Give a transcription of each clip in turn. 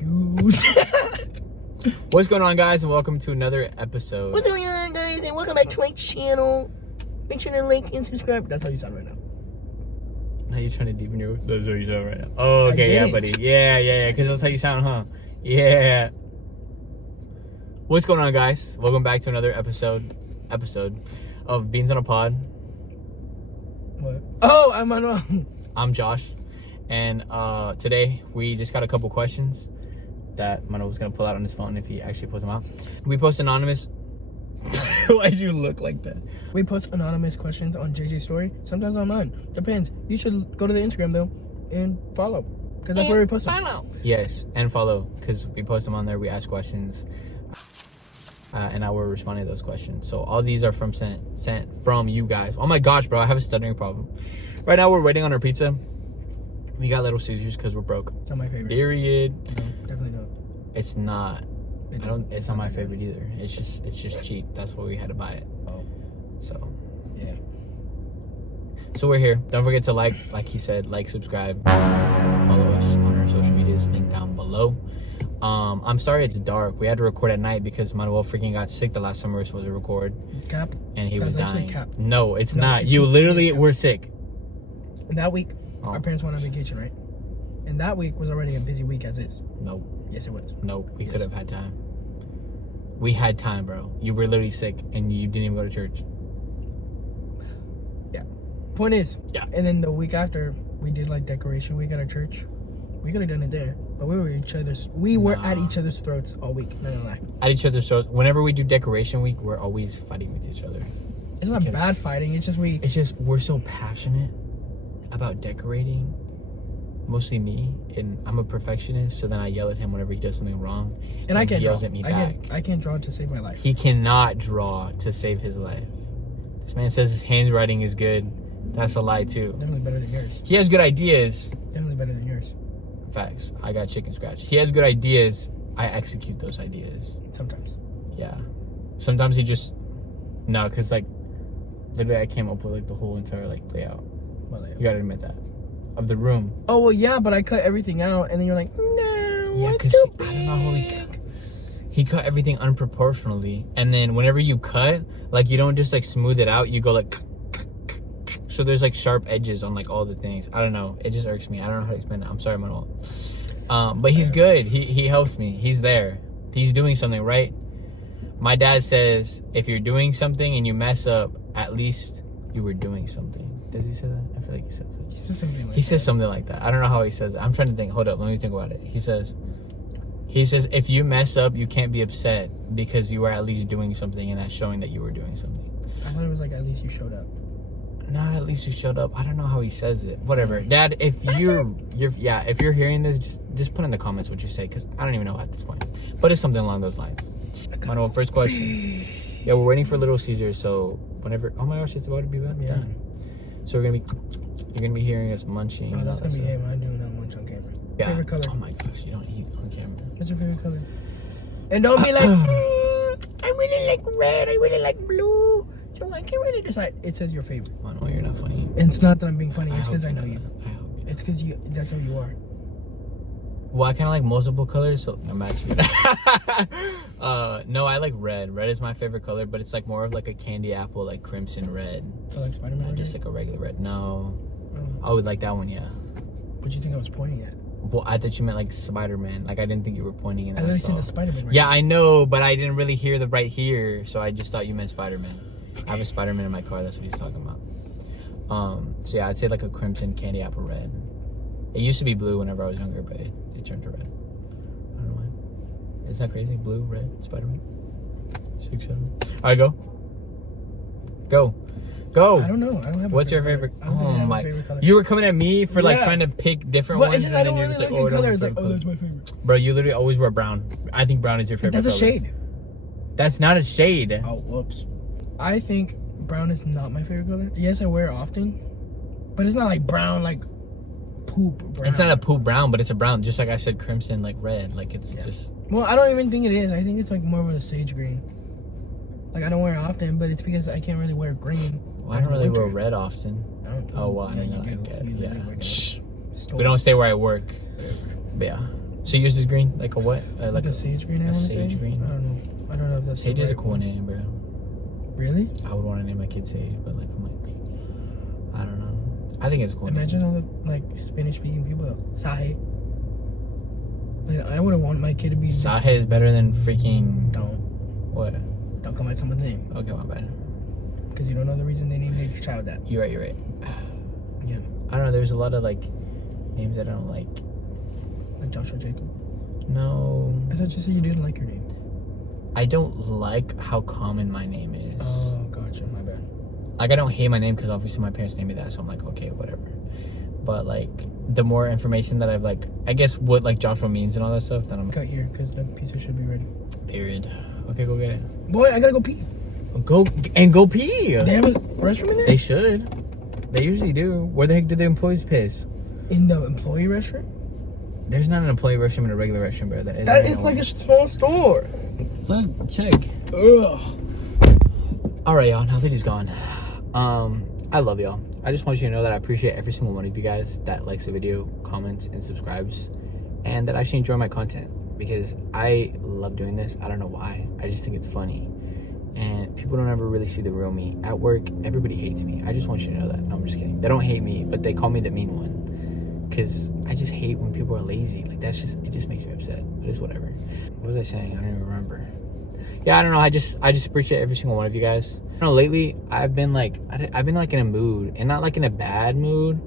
confused. What's going on, guys, and welcome to another episode. What's going on, guys, and welcome back to my channel. Make sure to like and subscribe. That's how you sound right now. Now you're trying to deepen your... That's how you sound right now. Oh, okay, yeah, buddy. Yeah, because that's how you sound, huh? Yeah. What's going on, guys? Welcome back to another episode of Beans on a Pod. What? Oh, I'm on. I'm Josh, and today we just got a couple questions that Mano was gonna pull out on his phone if he actually pulls them out. We post anonymous. Why'd you look like that? We post anonymous questions on JJ's story, sometimes on mine. Depends. You should go to the Instagram though and follow, because that's where we post them. Yes, and follow, because we post them on there. We ask questions, and now we're responding to those questions. So all these are from sent from you guys. Oh my gosh, bro, I have a stuttering problem. Right now we're waiting on our pizza. We got Little Caesars because we're broke. It's not my favorite. Period. No, definitely not. It's not. It's not my favorite either. It's just cheap. That's why we had to buy it. Oh. So. Yeah. So we're here. Don't forget to like he said, subscribe, follow us on our social medias. Link down below. I'm sorry it's dark. We had to record at night because Manuel freaking got sick the last time we were supposed to record. Cap. And he was dying. Cap. No, it's not. You literally were sick. And that week, our parents went on vacation, right? And that week was already a busy week as is. Nope. Yes, it was. Nope. We could have had time. We had time, bro. You were literally sick and you didn't even go to church. Yeah. Point is. Yeah. And then the week after, we did like decoration week at our church. We could have done it there, but we were at each other's throats all week. No lie. At each other's throats. Whenever we do decoration week, we're always fighting with each other. It's not bad fighting. It's just we're so passionate about decorating. Mostly me, and I'm a perfectionist, so then I yell at him whenever he does something wrong, and I can't he yells draw. at me back. I can't draw to save my life. He cannot draw to save his life. This man says his handwriting is good. That's a lie too. Definitely better than yours. He has good ideas. Definitely better than yours. Facts. I got chicken scratch. He has good ideas. I execute those ideas. Sometimes. Yeah. Sometimes he just because literally I came up with the whole entire layout. What layout? You gotta admit that. Of the room. Oh well, yeah, but I cut everything out, and then you're like, no, yeah, it's too big. I don't know how he cut everything unproportionally, and then whenever you cut, you don't just smooth it out. You go so there's sharp edges on all the things. I don't know. It just irks me. I don't know how to explain it. I'm sorry, Manuel. But he's good. He helps me. He's there. He's doing something right. My dad says if you're doing something and you mess up, at least you were doing something. Does he say that? I feel like he says it. He says something like that. He says something like that. I don't know how he says it. I'm trying to think. Hold up. Let me think about it. He says, if you mess up, you can't be upset because you were at least doing something, and that's showing that you were doing something. I thought it was at least you showed up. Not at least you showed up. I don't know how he says it. Whatever. Dad, if you're hearing this, just put in the comments what you say, because I don't even know at this point. But it's something along those lines. Manuel, first question. Yeah, we're waiting for Little Caesars, so whenever... Oh my gosh, it's about to be done. Yeah. So you're gonna be hearing us munching. Oh, that's gonna be him when I do that munch on camera. Yeah. Favorite color? Oh my gosh, you don't eat on camera. What's your favorite color? And don't be like, I really like red. I really like blue. So I can't really decide. It says your favorite. Manuel, you're not funny. It's not that I'm being funny. It's because I know you. I hope. It's because that's how you are. Well, I kind of like multiple colors, so I'm actually... no, I like red. Red is my favorite color, but it's more of a candy apple, crimson red. So like Spider-Man? Not just a regular red. No. I would like that one, yeah. What do you think I was pointing at? Well, I thought you meant Spider-Man. I didn't think you were pointing in that. I literally said the Spider-Man right Yeah, now. I know, but I didn't really hear the right here, so I just thought you meant Spider-Man. I have a Spider-Man in my car, that's what he's talking about. So yeah, I'd say a crimson candy apple red. It used to be blue whenever I was younger, but it turned to red. I don't know why. Isn't that crazy? Blue, red, Spider-Man. 6, 7. Alright, go. Go. I don't know. I don't have. What's your favorite? Oh my! Favorite color. You were coming at me for trying to pick different ones. It's just, I don't really like the color. It's oh, that's my favorite. Bro, you literally always wear brown. I think brown is your favorite. That's a shade. That's not a shade. Oh, whoops. I think brown is not my favorite color. Yes, I wear it often, but it's not brown poop brown. It's not a poop brown, but it's a brown. Just like I said, crimson red. It's just. Well, I don't even think it is. I think it's more of a sage green. I don't wear it often, but it's because I can't really wear green. Well, I don't really wear red often. I don't. Oh, well, yeah, I mean, you do. yeah. Shh. We don't stay where I work. But yeah. So yours is green, like a what? Like a sage green. A sage green. I don't know if that's Sage the is a right cool one. name, bro. Really? I would want to name my kid Sage, but like I'm like, I don't know. I think it's a cool. Imagine name. all the like Spanish speaking people though. Sahe. Like, I wouldn't want my kid to be. Sahe is better than freaking. Don't What? come at someone's name Okay, my bad. because you don't know the reason they named their child that. You're right. You're right. Yeah. I don't know. There's a lot of like names that I don't like. Like Joshua Jacob. No, I thought you said you didn't like your name. I don't like how common my name is. Oh, gotcha. My bad. Like I don't hate my name because obviously my parents named me that, so I'm like, okay, whatever. But like the more information that I've like, I guess what like Joshua means and all that stuff, then I'm Cut here because the pizza should be ready. period. Okay, go get it. Boy, I gotta go pee. Go pee. They have a restroom in there? They should. They usually do. Where the heck do the employees piss? In the employee restroom? There's not an employee restroom and a regular restroom, bro. That is like a small store. Look, check. Ugh. All right, y'all. Now that he's gone, I love y'all. I just want you to know that I appreciate every single one of you guys that likes the video, comments, and subscribes, and that actually enjoy my content because I love doing this. I don't know why. I just think it's funny, and people don't ever really see the real me. At work, everybody hates me. I just want you to know that. No, I'm just kidding. They don't hate me, but they call me the mean one. Because I just hate when people are lazy. Like, it just makes me upset. But it's whatever. What was I saying? I don't even remember. Yeah, I don't know. I just appreciate every single one of you guys. You know, lately, I've been like in a mood. And not like in a bad mood.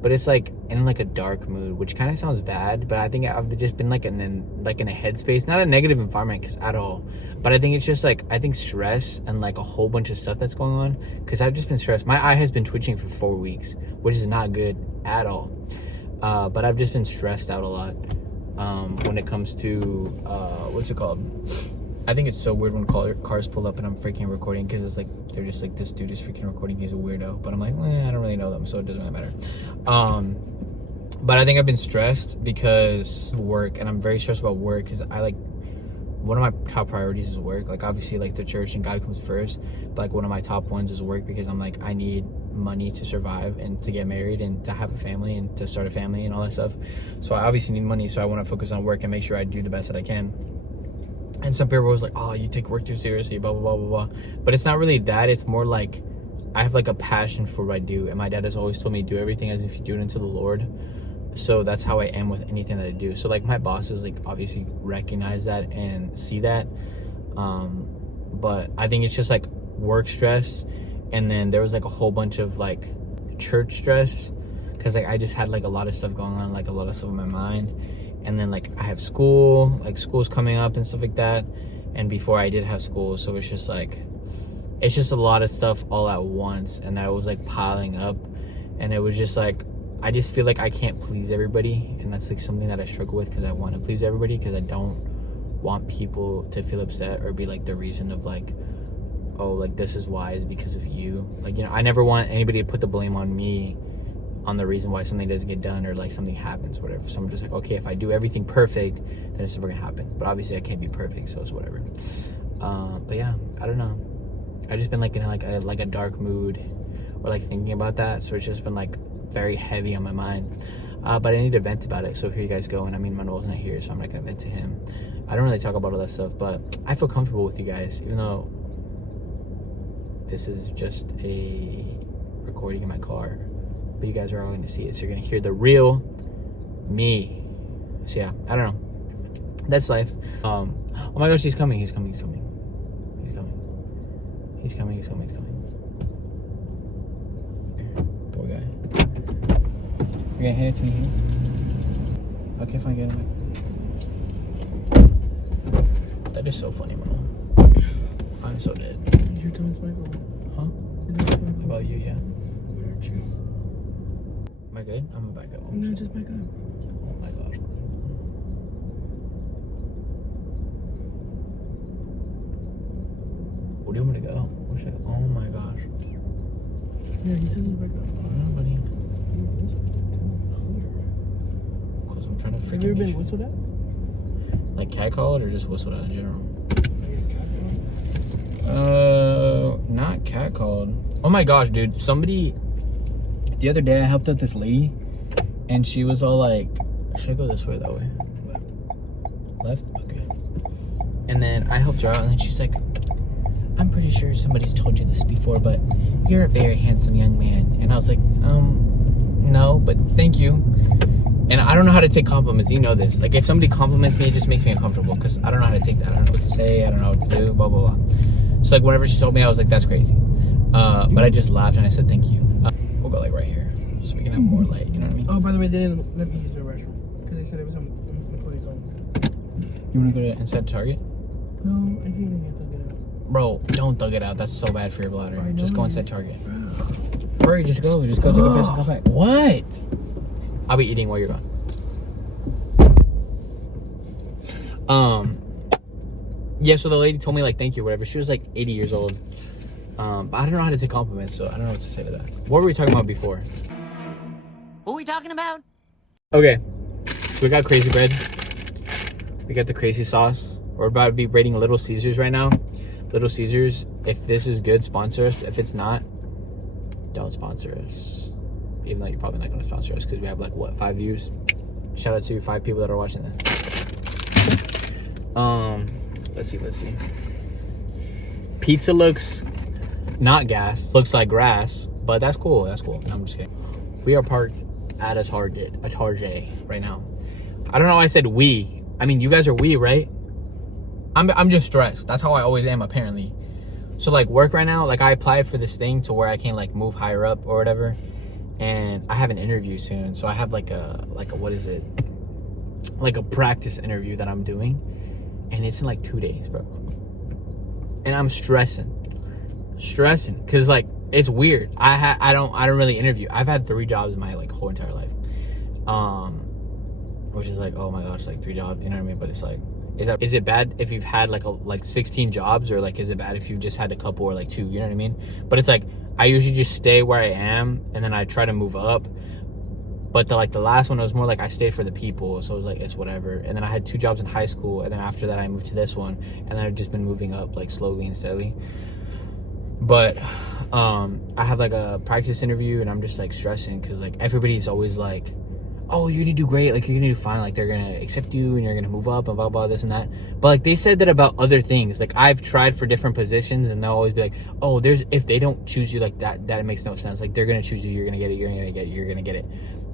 But it's like in like a dark mood. Which kind of sounds bad. But I think I've just been like in a headspace. Not a negative environment at all. But I think it's just like, I think stress and like a whole bunch of stuff that's going on. Because I've just been stressed. My eye has been twitching for 4 weeks. Which is not good at all. But I've just been stressed out a lot when it comes to what's it called? I think it's so weird when cars pull up and I'm freaking recording because it's like they're just like, this dude is freaking recording, he's a weirdo. But I'm like, I don't really know them, so it doesn't really matter. But I think I've been stressed because of work, and I'm very stressed about work because I like, one of my top priorities is work. Like obviously like the church and God comes first, but like one of my top ones is work because I'm like, I need money to survive and to get married and to have a family and to start a family and all that stuff. So I obviously need money, so I want to focus on work and make sure I do the best that I can. And some people was like, oh, you take work too seriously, blah blah blah blah blah. But it's not really that. It's more like I have like a passion for what I do, and my dad has always told me do everything as if you do it unto the Lord. So that's how I am with anything that I do. So like my bosses like obviously recognize that and see that, but I think it's just like work stress. And then there was like a whole bunch of like church stress because like I just had like a lot of stuff going on, like a lot of stuff in my mind. And then like I have school, like school's coming up and stuff like that. And before I did have school, so it's just like, it's just a lot of stuff all at once, and that was like piling up. And it was just like, I just feel like I can't please everybody, and that's like something that I struggle with because I want to please everybody because I don't want people to feel upset or be like the reason of like, oh, like this is why is because of you. Like, you know, I never want anybody to put the blame on me on the reason why something doesn't get done or like something happens or whatever. So I'm just like, okay, if I do everything perfect, then it's never gonna happen. But obviously I can't be perfect, so it's whatever. But yeah, I don't know. I've just been like in like a dark mood or like thinking about that. So it's just been like very heavy on my mind. But I need to vent about it. So here you guys go. And I mean, Manuel's not here, so I'm not gonna vent to him. I don't really talk about all that stuff, but I feel comfortable with you guys, even though this is just a recording in my car. But you guys are all going to see it, so you're going to hear the real me. So yeah, I don't know. That's life. Oh my gosh, he's coming. He's coming. He's coming. He's coming. He's coming. He's coming. He's coming. Poor guy. You're going to hand it to me here? Okay, fine. Get it. That is so funny, Mano. I'm so dead. Your tone's Michael. Huh? How about you? Yeah. Where aren't you? Am I good? I'm gonna back up. No, just back up. Oh my gosh. Where do you want me to go? Where should I? Oh my gosh. Yeah, he said he's back up. No, buddy. Because I'm trying to Have freaking. you ever been whistled at? Like catcalled or just whistled at in general? Not catcalled. Oh my gosh, dude. Somebody. The other day I helped out this lady, and she was all like, should I go this way or that way? Left? Okay. And then I helped her out, and then she's like, I'm pretty sure somebody's told you this before, but you're a very handsome young man. And I was like, no, but thank you. And I don't know how to take compliments. You know this. Like, if somebody compliments me, it just makes me uncomfortable because I don't know how to take that. I don't know what to say. I don't know what to do, blah, blah, blah. So, like, whenever she told me, I was like, that's crazy. But I just laughed and I said, thank you. We'll go, like, right here so we can have more light. You know what I mean? Oh, by the way, they didn't let me use the restroom because they said it was on employee zone. You want to go to inside Target? No, I think I can thug it out. Bro, don't thug it out. That's so bad for your bladder. Just go inside Target. Bro. Hurry, just go. Just go take a piss and come back. What? I'll be eating while you're gone. Yeah, so the lady told me, like, thank you, whatever. She was, like, 80 years old. But I don't know how to take compliments, so I don't know what to say to that. What were we talking about before? Who are we talking about? Okay. So we got crazy bread. We got the crazy sauce. We're about to be rating Little Caesars right now. Little Caesars, if this is good, sponsor us. If it's not, don't sponsor us. Even though you're probably not going to sponsor us because we have, like, what, 5 views? Shout out to 5 people that are watching this. Let's see. Pizza looks not gas, looks like grass, but that's cool. No, I'm just kidding. We are parked at a Target right now. I don't know why I said we. I mean, you guys are we, right? I'm just stressed. That's how I always am, apparently. So, like, work right now, like, I applied for this thing to where I can, like, move higher up or whatever. And I have an interview soon. So I have like a what is it? Like a practice interview that I'm doing. And it's in like 2 days, bro. And I'm stressing. Cause like it's weird. I don't really interview. I've had 3 jobs in my like whole entire life. Which is like, oh my gosh, like 3 jobs, you know what I mean? But it's like, is it bad if you've had like 16 jobs, or like is it bad if you've just had a couple or like 2, you know what I mean? But it's like I usually just stay where I am and then I try to move up. But the last one, it was more like I stayed for the people, so it was like it's whatever. And then I had 2 jobs in high school, and then after that I moved to this one, and then I've just been moving up like slowly and steadily. But I have like a practice interview, and I'm just like stressing because like everybody's always like, oh, you're gonna do great, like you're gonna do fine, like they're gonna accept you and you're gonna move up and blah blah this and that. But like they said that about other things. Like I've tried for different positions and they'll always be like, oh, if they don't choose you like that it makes no sense. Like they're gonna choose you, you're gonna get it.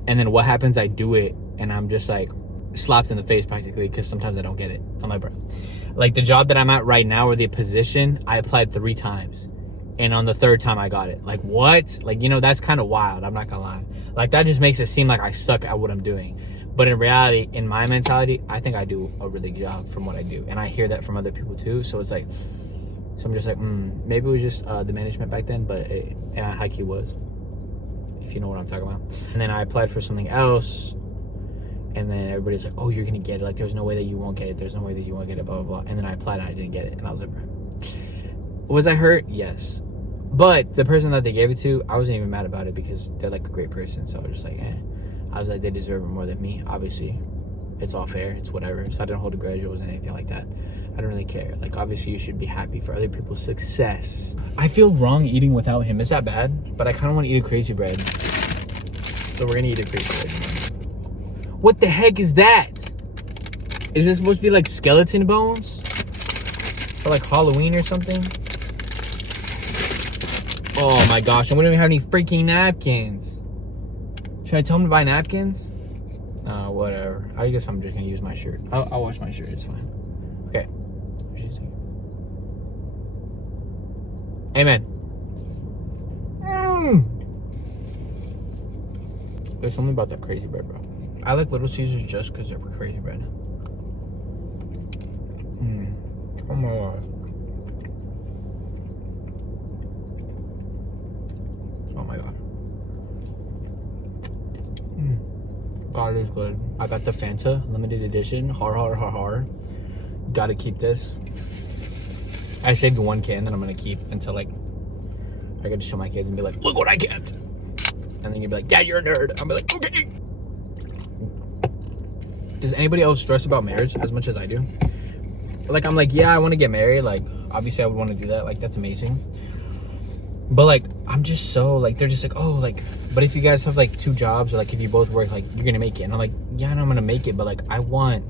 And then what happens, I do it and I'm just like slapped in the face practically because sometimes I don't get it. I'm like, bro, like the job that I'm at right now, or the position, I applied 3 times. And on the 3rd time I got it. Like what? Like, you know, that's kind of wild. I'm not gonna lie. Like that just makes it seem like I suck at what I'm doing. But in reality, in my mentality, I think I do a really good job from what I do. And I hear that from other people too. So it's like, so I'm just like, maybe it was just the management back then, but high key was, if you know what I'm talking about. And then I applied for something else. And then everybody's like, oh, you're gonna get it. Like there's no way that you won't get it. There's no way that you won't get it, blah, blah, blah. And then I applied and I didn't get it. And I was like, bro. Was I hurt? Yes. But the person that they gave it to, I wasn't even mad about it because they're like a great person. So I was just like, I was like, they deserve it more than me. Obviously, it's all fair. It's whatever. So I didn't hold a grudge. It wasn't anything like that. I don't really care. Like, obviously, you should be happy for other people's success. I feel wrong eating without him. Is that bad? But I kind of want to eat a crazy bread. So we're going to eat a crazy bread. What the heck is that? Is this supposed to be like skeleton bones? For like Halloween or something? Oh my gosh, and we don't even have any freaking napkins. Should I tell him to buy napkins? Whatever. I guess I'm just gonna use my shirt. I'll wash my shirt, it's fine. Okay. Amen. There's something about that crazy bread, bro. I like Little Caesars just because they're crazy bread. Oh my god. Oh my god. God is good. I got the Fanta limited edition. Har. Gotta keep this. I saved 1 can that I'm gonna keep until like I get to show my kids and be like, look what I get. And then you'd be like, yeah, you're a nerd. I'm like, okay. Does anybody else stress about marriage as much as I do? Like, I'm like, yeah, I want to get married. Like, obviously I would want to do that. Like, that's amazing. But like, I'm just so like, they're just like, oh, like, but if you guys have like 2 jobs, or like if you both work, like you're gonna make it. And I'm like, yeah, I know I'm gonna make it, but like I want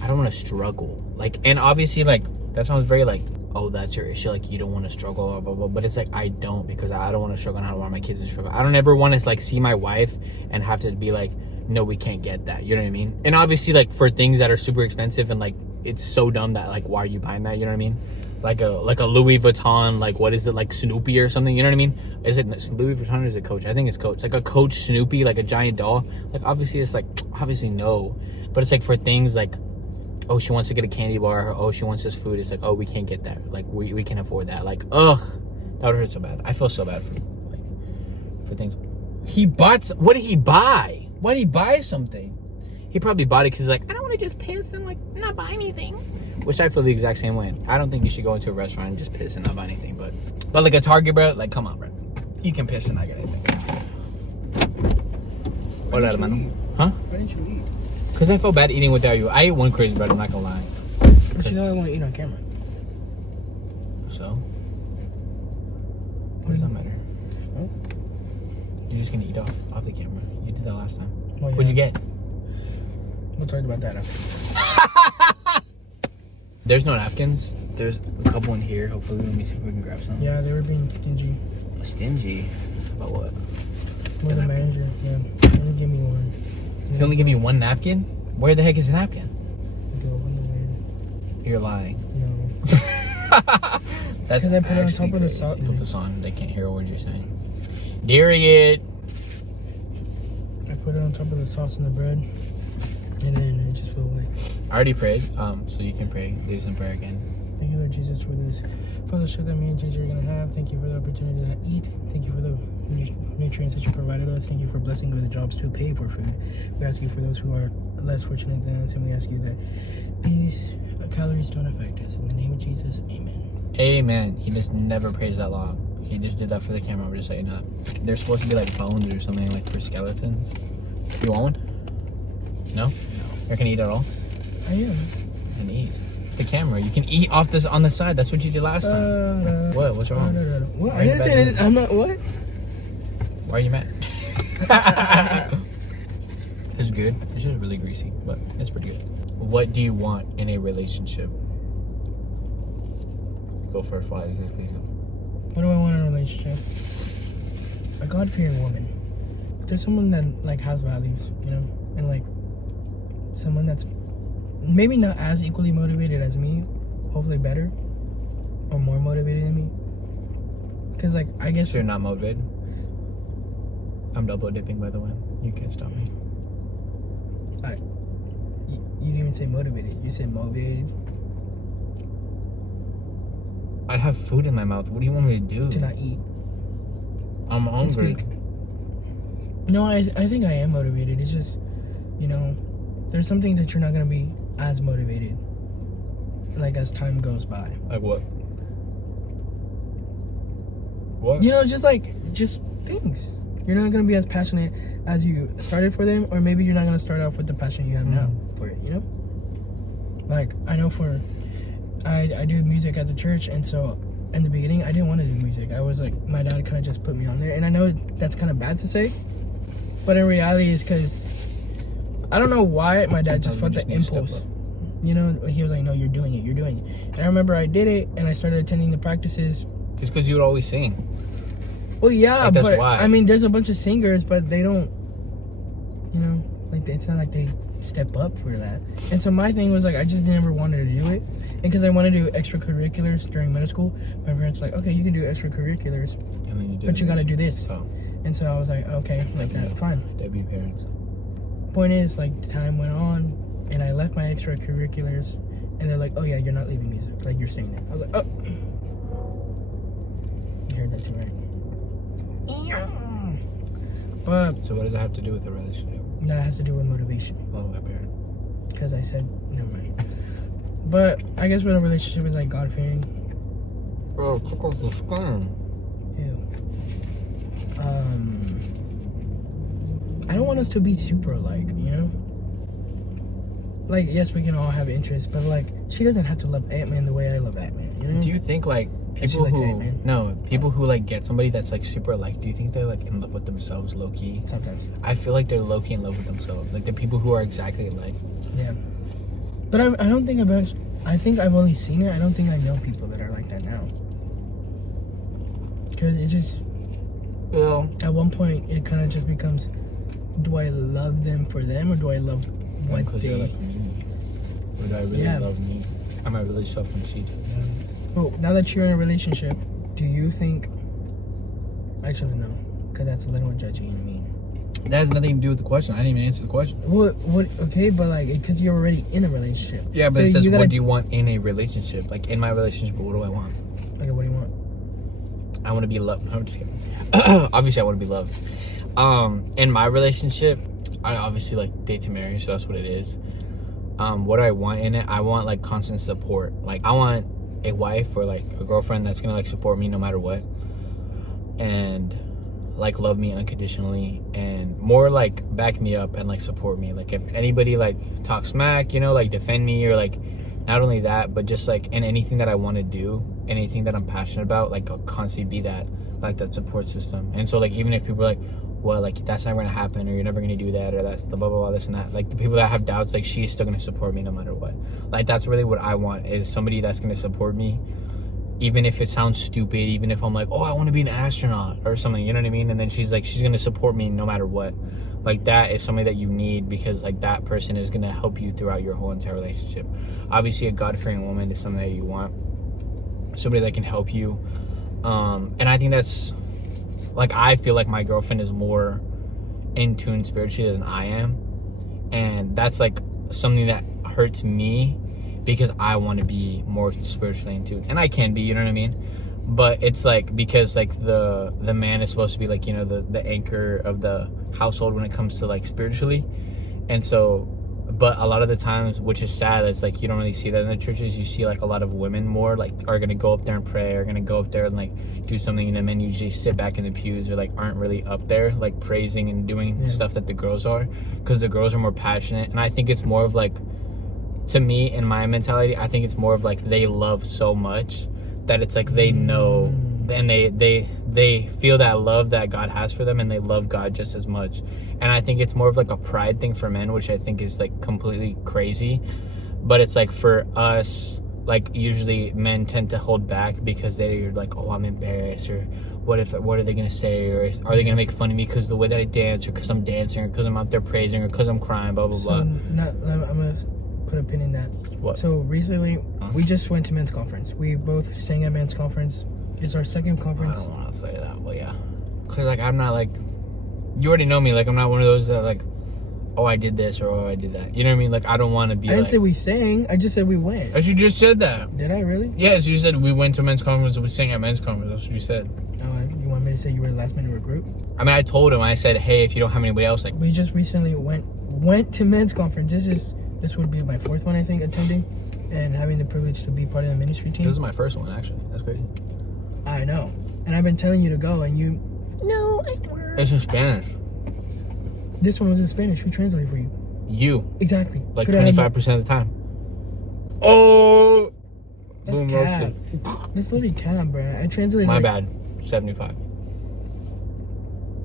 I don't want to struggle. Like, and obviously, like, that sounds very like, oh, that's your issue. Like, you don't want to struggle, blah, blah, blah. But it's like, I don't, because I don't want to struggle and I don't want my kids to struggle. I don't ever want to, like, see my wife and have to be like, no, we can't get that. You know what I mean? And obviously, like, for things that are super expensive and, like, it's so dumb that, like, why are you buying that? You know what I mean? Like a Louis Vuitton, like, what is it, like Snoopy or something? You know what I mean? Is it Louis Vuitton or is it Coach? I think it's Coach. Like a Coach Snoopy, like a giant doll. Like, obviously, it's like, obviously, no. But it's like for things like, oh, she wants to get a candy bar. Or, oh, she wants this food. It's like, oh, we can't get that. Like, we can't afford that. Like, ugh, that would hurt so bad. I feel so bad for things. He bought, what did he buy? Why did he buy something? He probably bought it because he's like, I don't want to just piss and like not buy anything. Which I feel the exact same way. I don't think you should go into a restaurant and just piss and not buy anything. But like a Target, bro, like, come on, bro. You can piss and not get anything. Why didn't you eat? Huh? Why didn't you eat? Because I felt bad eating without you. I ate one crazy bread, I'm not gonna lie. But you know I want to eat on camera. So? What does that matter? Oh. You're just gonna eat off the camera. You did that last time. Well, yeah. What'd you get? We'll talk about that after. There's no napkins. There's a couple in here. Hopefully, let me see if we can grab some. Yeah, they were being stingy. Stingy? About what? With the manager, yeah. He only gave me one. He only gave me one napkin? Where the heck is the napkin? Go on the You're lying. No. That's because I put it on top actually of the crazy. sauce. Put this on. They can't hear what you're saying. Darius. I put it on top of the sauce and the bread, and then it just flew away. I already prayed, so you can pray. Lead us in prayer again. Thank you, Lord Jesus, for this fellowship that me and JJ are going to have. Thank you for the opportunity to eat. Thank you for the nutrients that you provided us. Thank you for blessing with the jobs to pay for food. We ask you for those who are less fortunate than us, and we ask you that these calories don't affect us. In the name of Jesus, amen. Amen. He just never prays that long. He just did that for the camera. We're just saying that. They're supposed to be like bones or something, like for skeletons. You want one? No? You're gonna eat it all? I am. You can eat. The camera. You can eat off this on the side. That's what you did last time. What? What's wrong? What? I didn't say anything. I'm not. What? Why are you mad? It's good. It's just really greasy, but it's pretty good. What do you want in a relationship? Go for a fly, please. What do I want in a relationship? A God-fearing woman. There's someone that like has values, you know, and like someone that's maybe not as equally motivated as me, hopefully better or more motivated than me. Cause like I guess you're not motivated. I'm double dipping, by the way. You can't stop me. You didn't even say motivated. You said motivated. I have food in my mouth. What do you want me to do? To not eat. I'm hungry. No, I think I am motivated. It's just, you know, there's some things that you're not gonna be as motivated, like as time goes by. Like what? What? You know, just things. You're not gonna be as passionate as you started for them, or maybe you're not gonna start off with the passion you have now for it. You know, like I know I do music at the church, and so in the beginning I didn't want to do music. I was like, my dad kind of just put me on there, and I know that's kind of bad to say, but in reality it's because I don't know why my dad just felt the impulse. You know, he was like, no, you're doing it. And I remember I did it, and I started attending the practices. It's because you would always sing. Well, yeah, like, that's but why. I mean, there's a bunch of singers, but they don't, you know, like it's not like they step up for that. And so my thing was like, I just never wanted to do it, and because I wanted to do extracurriculars during middle school, my parents were like, okay, you can do extracurriculars, and then you but you got to do this. Oh. And so I was like, okay, like that, fine. Debbie parents. Point is, like, time went on, and I left my extracurriculars, and they're like, oh yeah, you're not leaving music, like you're staying there. I was like, oh. You heard that too, right? But so what does that have to do with a relationship? that has to do with motivation. Oh, I heard. Because I said, never mind. But I guess with a relationship is like God-fearing. Oh, tickles the skin. Ew. I don't want us to be super alike, you know? Like, yes, we can all have interests, but like, she doesn't have to love Ant-Man the way I love Ant-Man, you know? Do you think like people who like get somebody that's like super alike, do you think they're like in love with themselves low-key? Sometimes. I feel like they're low-key in love with themselves. Like the people who are exactly alike. Yeah. But I don't think I think I've only seen it. I don't think I know people that are like that now. Because it just, Well, at one point, it kind of just becomes, do I love them for them, or do I love what because they... you're like me. Or do I really Yeah. love me? Am I really self-conceited? Well, now that you're in a relationship, do you think... Actually, no. Because that's a little judgy and mean. That has nothing to do with the question. I didn't even answer the question. What, okay, but like, because you're already in a relationship. Yeah, but So it says, you gotta- what do you want in a relationship? Like, in my relationship, what do I want? Okay, what do you want? I want to be loved. No, I'm just kidding. Obviously, I want to be loved. In my relationship, I obviously like date to marry, so that's what it is. What I want in it, I want like constant support. Like, I want a wife or like a girlfriend that's gonna like support me no matter what, and like love me unconditionally, and more like back me up and like support me. Like, if anybody like talks smack, you know, like defend me, or like not only that, but just like in anything that I want to do, anything that I'm passionate about, like I'll constantly be that support system. And so like, even if people are like, well, like that's never gonna happen, or you're never gonna do that, or that's the blah blah blah, this and that, like the people that have doubts, like she's still gonna support me no matter what. Like, that's really what I want, is somebody that's gonna support me, even if it sounds stupid, even if I'm like, oh, I want to be an astronaut or something, you know what I mean? And then she's like, she's gonna support me no matter what. Like, that is somebody that you need, because like that person is gonna help you throughout your whole entire relationship. Obviously, a God-fearing woman is something that you want, somebody that can help you. And I think that's, like, I feel like my girlfriend is more in tune spiritually than I am, and that's like something that hurts me, because I want to be more spiritually in tune, and I can be, you know what I mean? But it's like, because like the man is supposed to be like, you know, the anchor of the household when it comes to like spiritually. And so, but a lot of the times, which is sad, it's like you don't really see that in the churches. You see like a lot of women more like are gonna go up there and pray, are gonna go up there and like do something, and the men usually sit back in the pews, or like aren't really up there like praising and doing stuff that the girls are, because the girls are more passionate. And I think it's more of like, to me, in my mentality, I think it's more of like they love so much that it's like they know, and they feel that love that God has for them, and they love God just as much. And I think it's more of like a pride thing for men, which I think is like completely crazy. But it's like, for us, like usually men tend to hold back because they're like, oh, I'm embarrassed, or what are they gonna say, or are they gonna make fun of me because the way that I dance, or because I'm dancing, or because I'm out there praising, or because I'm crying, blah blah blah. I'm gonna put a pin in that. What? So recently, we just went to men's conference. We both sang at men's conference. It's our second I conference. don't want to say that, but yeah, because like I'm not like, you already know me. Like, I'm not one of those that like, oh, I did this, or oh, I did that. You know what I mean? Like, I don't want to be. I didn't like, say we sang. I just said we went. as you just said that. Did I really? Yes, you said we went to men's conference. We sang at men's conference. That's what you said. Oh, you want me to say you were the last minute recruit? I mean, I told him. I said, hey, if you don't have anybody else, like, We just recently went to men's conference. This would be my fourth one, I think, attending, and having the privilege to be part of the ministry team. this is my first one, actually. That's crazy. I know, and I've been telling you to go, and you. No, I weren't. It's in Spanish. This one was in Spanish. Who translated for you? You, Exactly. like Could I have 25% of the time. Oh, That's boom, cap. roasted. That's literally cap, bro. I translated. My like, bad. 75.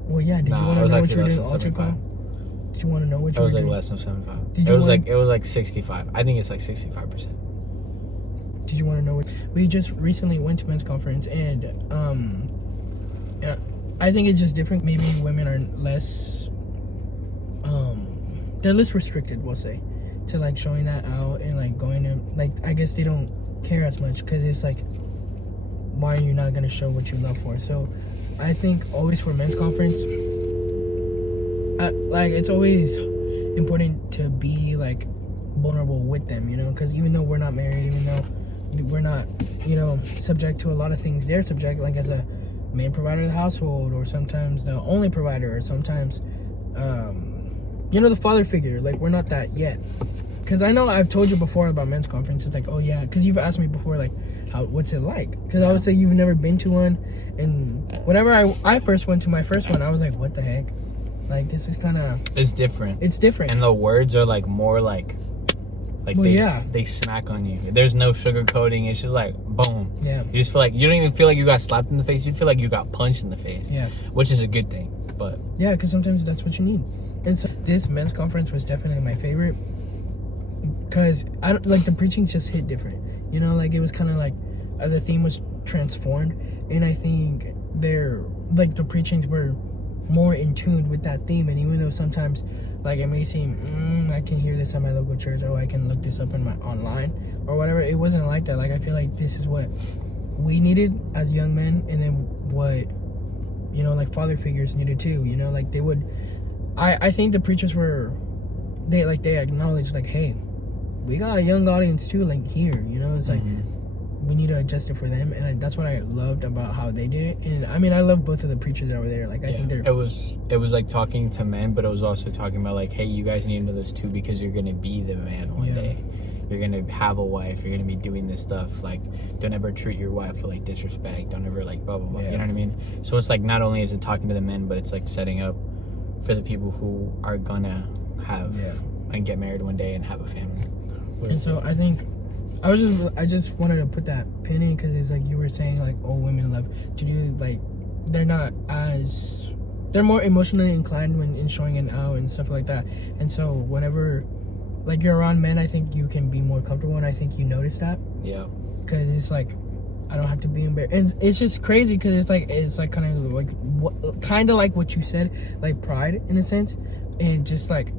Well, yeah. Did you Nah, want I to was know what actually you were less doing than altar 75. call? Did you want to know what It you were was like doing? less than 75. Did It you was want- like, it was like 65. I think it's like 65%. Did you want to know what? We just recently went to men's conference, and yeah, I think it's just different. Maybe women are less, they're less restricted, we'll say, to like showing that out and like going to like. I guess they don't care as much because it's like, why are you not gonna show what you love for? So, I think always for men's conference, like it's always important to be like vulnerable with them, you know, because even though we're not married, even though we're not, you know, subject to a lot of things they're subject, like as a main provider of the household, or sometimes the only provider, or sometimes you know, the father figure. Like, we're not that yet, because I know I've told you before about men's conference. It's like, oh yeah, because you've asked me before, like, what's it like, because I would say you've never been to one. And whenever I first went to my first one, I was like, what the heck, like, this is kind of, It's different. it's different. And the words are like more like Well, yeah. they smack on you. There's no sugarcoating. It's just like boom. Yeah. You just feel like, you don't even feel like you got slapped in the face. You feel like you got punched in the face. Yeah. Which is a good thing. But Yeah, because sometimes that's what you need. And so this men's conference was definitely my favorite. because I don't like the preaching just hit different. You know, like it was kind of like the theme was transformed, and I think they're like the preachings were more in tune with that theme. And even though sometimes like it may seem I can hear this at my local church, I can look this up in my online or whatever, it wasn't like that. Like I feel like this is what we needed as young men, and then what, you know, like father figures needed too. You know, like they would I think the preachers were they acknowledged like, hey, we got a young audience too, like here, you know, it's like we need to adjust it for them. And that's what I loved about how they did it. And I mean, I love both of the preachers that were there. Like I think they're it was like talking to men, but it was also talking about like, hey, you guys need to know this too, because you're gonna be the man one day. You're gonna have a wife, you're gonna be doing this stuff. Like, don't ever treat your wife with like disrespect, don't ever like blah blah blah, you know what I mean? So it's like, not only is it talking to the men, but it's like setting up for the people who are gonna have and get married one day and have a family. And so I think I just wanted to put that pin in, because it's like you were saying, like, oh, women love to do, like, they're more emotionally inclined when in showing it out and stuff like that. And so whenever like you're around men, I think you can be more comfortable, and I think you notice that. Yeah. Because it's like I don't have to be embarrassed, and it's just crazy because it's like kind of like what you said, like pride in a sense, and just like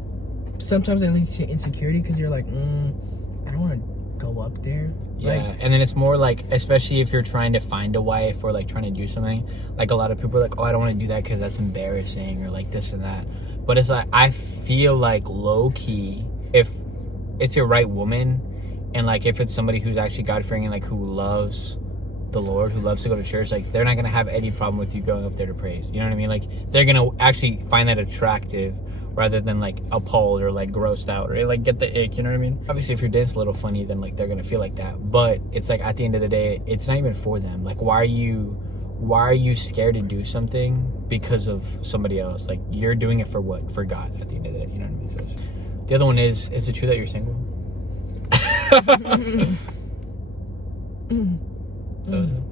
sometimes it leads to insecurity because you're like, I don't want to go up there. Yeah, like, and then it's more like, especially if you're trying to find a wife or like trying to do something, like a lot of people are like, oh, I don't want to do that because that's embarrassing or like this and that. But it's like, I feel like low key, if it's your right woman, and like if it's somebody who's actually God-fearing and like who loves the Lord, who loves to go to church, like they're not gonna have any problem with you going up there to praise. You know what I mean? Like they're gonna actually find that attractive rather than like appalled or like grossed out or like get the ick. You know what I mean? Obviously, if your dance a little funny, then like they're gonna feel like that. But it's like at the end of the day, it's not even for them. Like why are you scared to do something because of somebody else? Like you're doing it for what? For God at the end of the day. You know what I mean? So the other one is it true that you're single? So is it?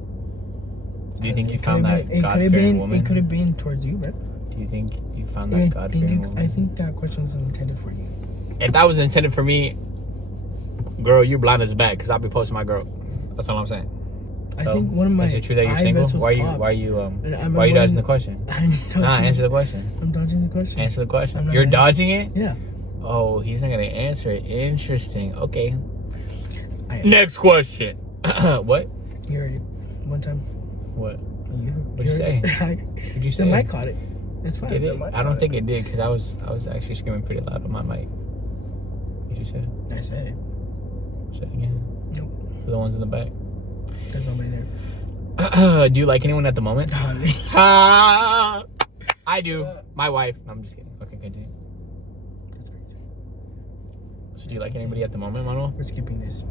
Do you think you found that God-fearing woman? It could have been towards you, bro. Do you think you found that God-fearing woman? I think that question was intended for you. If that was intended for me, girl, you're blind as a bat, because I'll be posting my girl. That's all I'm saying. I think one of my is it true that you're single? Why are you dodging the question? Answer the question. I'm dodging the question. Answer the question. You're dodging it? Yeah. Oh, he's not gonna answer it. Interesting. Okay. Next question. What? You heard it one time. What? What'd you say? What'd you say? The mic caught it. It's fine. Did it? I don't think it did, because I was actually screaming pretty loud on my mic. What'd you say? I said it. Say it again. Nope. For the ones in the back. There's nobody there. Do you like anyone at the moment? I do. My wife. No, I'm just kidding. Okay, continue. That's crazy. So do you like anybody at the moment, Manuel? We're skipping this.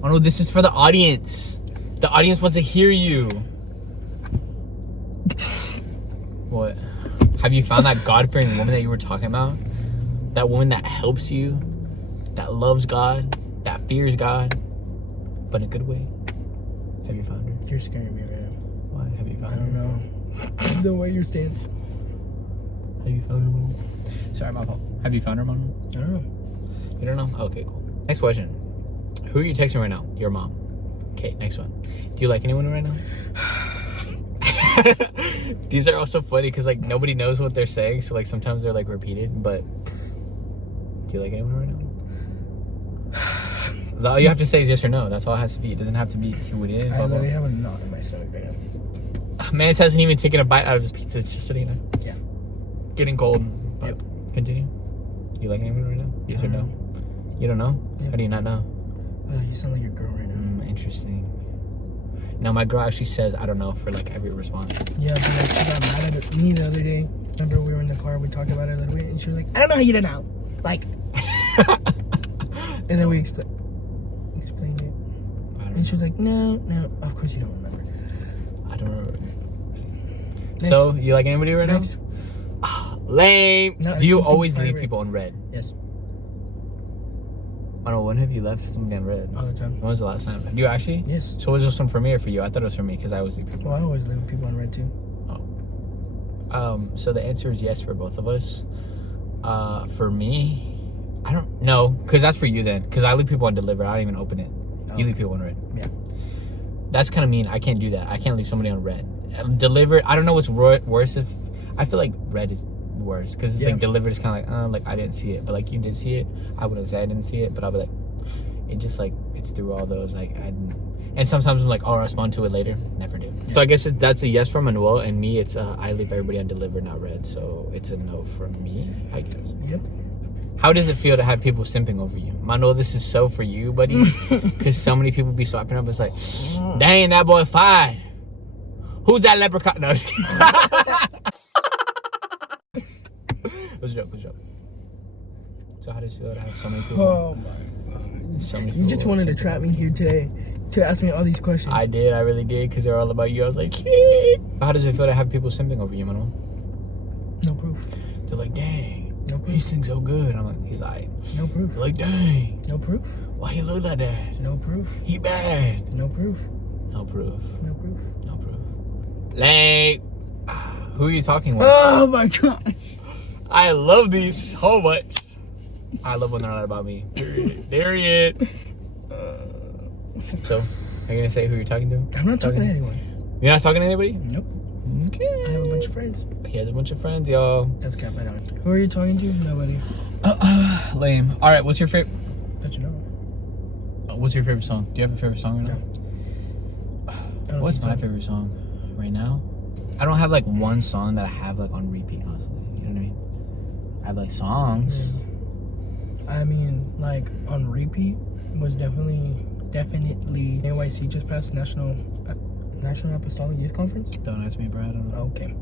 Manuel, this is for the audience. The audience wants to hear you. What? Have you found that God-fearing woman that you were talking about? That woman that helps you, that loves God, that fears God, but in a good way? Have you found her? You're scaring me, man. Why? Have you found her? I don't know. The way your stance. Have you found her, Manuel? Sorry, my fault. Have you found her, Manuel? I don't know. You don't know? Okay, cool. Next question. Who are you texting right now? Your mom. Okay, next one. Do you like anyone right now? These are also funny because like nobody knows what they're saying, so like sometimes they're like repeated. But do you like anyone right now? All you have to say is yes or no. That's all it has to be. It doesn't have to be who it is. I literally have a knot in my stomach right now. Man hasn't even taken a bite out of his pizza. It's just sitting there. Yeah. Getting cold. Yep. Continue. Do you like anyone right now? Yes or no? You don't know? Yep. How do you not know? You sound like your girl right now. Interesting. Now my girl actually says I don't know for like every response. Yeah, but like she got mad at me the other day. Remember we were in the car, we talked about it a little bit, and she was like, I don't know how you don't know. Like and then we explained it. And she was like, no, of course you don't remember. I don't remember. Next. So you like anybody right now? Lame. No, do you always leave people on red? Yes. I don't know, when have you left somebody on red? All the time. When was the last time? Do you actually? Yes. So was this one for me or for you? I thought it was for me because I always leave people. Well, I always leave people on red too. Oh. So the answer is yes for both of us. For me, I don't know, because that's for you then. Because I leave people on delivered. I don't even open it. You leave people on red. Yeah. That's kind of mean. I can't do that. I can't leave somebody on red. Delivered, I don't know what's worse if... I feel like red is worse. Because it's like delivered is kind of like I didn't see it. But like you did see it. I wouldn't say I didn't see it. But I'll be like, it just like, it's through all those. Like, I didn't... And sometimes I'm like, oh, I'll respond to it later. Never do. Yeah. So I guess that's a yes from Manuel. And me, it's I leave everybody on delivered, not red. So it's a no from me, I guess. Yep. How does it feel to have people simping over you? Manuel, this is so for you, buddy. Because so many people be swiping up. It's like, dang, that boy fine. Who's that leprechaun? No, What's up? So how does it feel to have so many people? Oh my god. So many You just wanted to trap me here today to ask me all these questions. I did. I really did. Because they're all about you. I was like, how does it feel to have people simping over you, Manuel? No proof. They're like, dang. No proof. He sings so good. I'm like, he's like, no proof. They're like, dang. No proof. Why he look like that? No proof. He bad. No proof. No proof. No proof. No proof. Like, who are you talking with? Oh my god. I love these so much. I love when they're not about me. Period. So, are you gonna say who you're talking to? I'm not talking to anyone. You're not talking to anybody? Nope. Okay. I have a bunch of friends. He has a bunch of friends, y'all. That's cap. I don't. Who are you talking to? Nobody. Lame. All right. What's your favorite? That you know. What's your favorite song? Do you have a favorite song right now? What's my favorite song right now? I don't have like one song that I have like on repeat constantly. You know what I mean? I have like songs. Yeah. I mean, like on repeat was definitely NYC just passed National Apostolic Youth Conference. Don't ask me, bro. I don't know. Okay.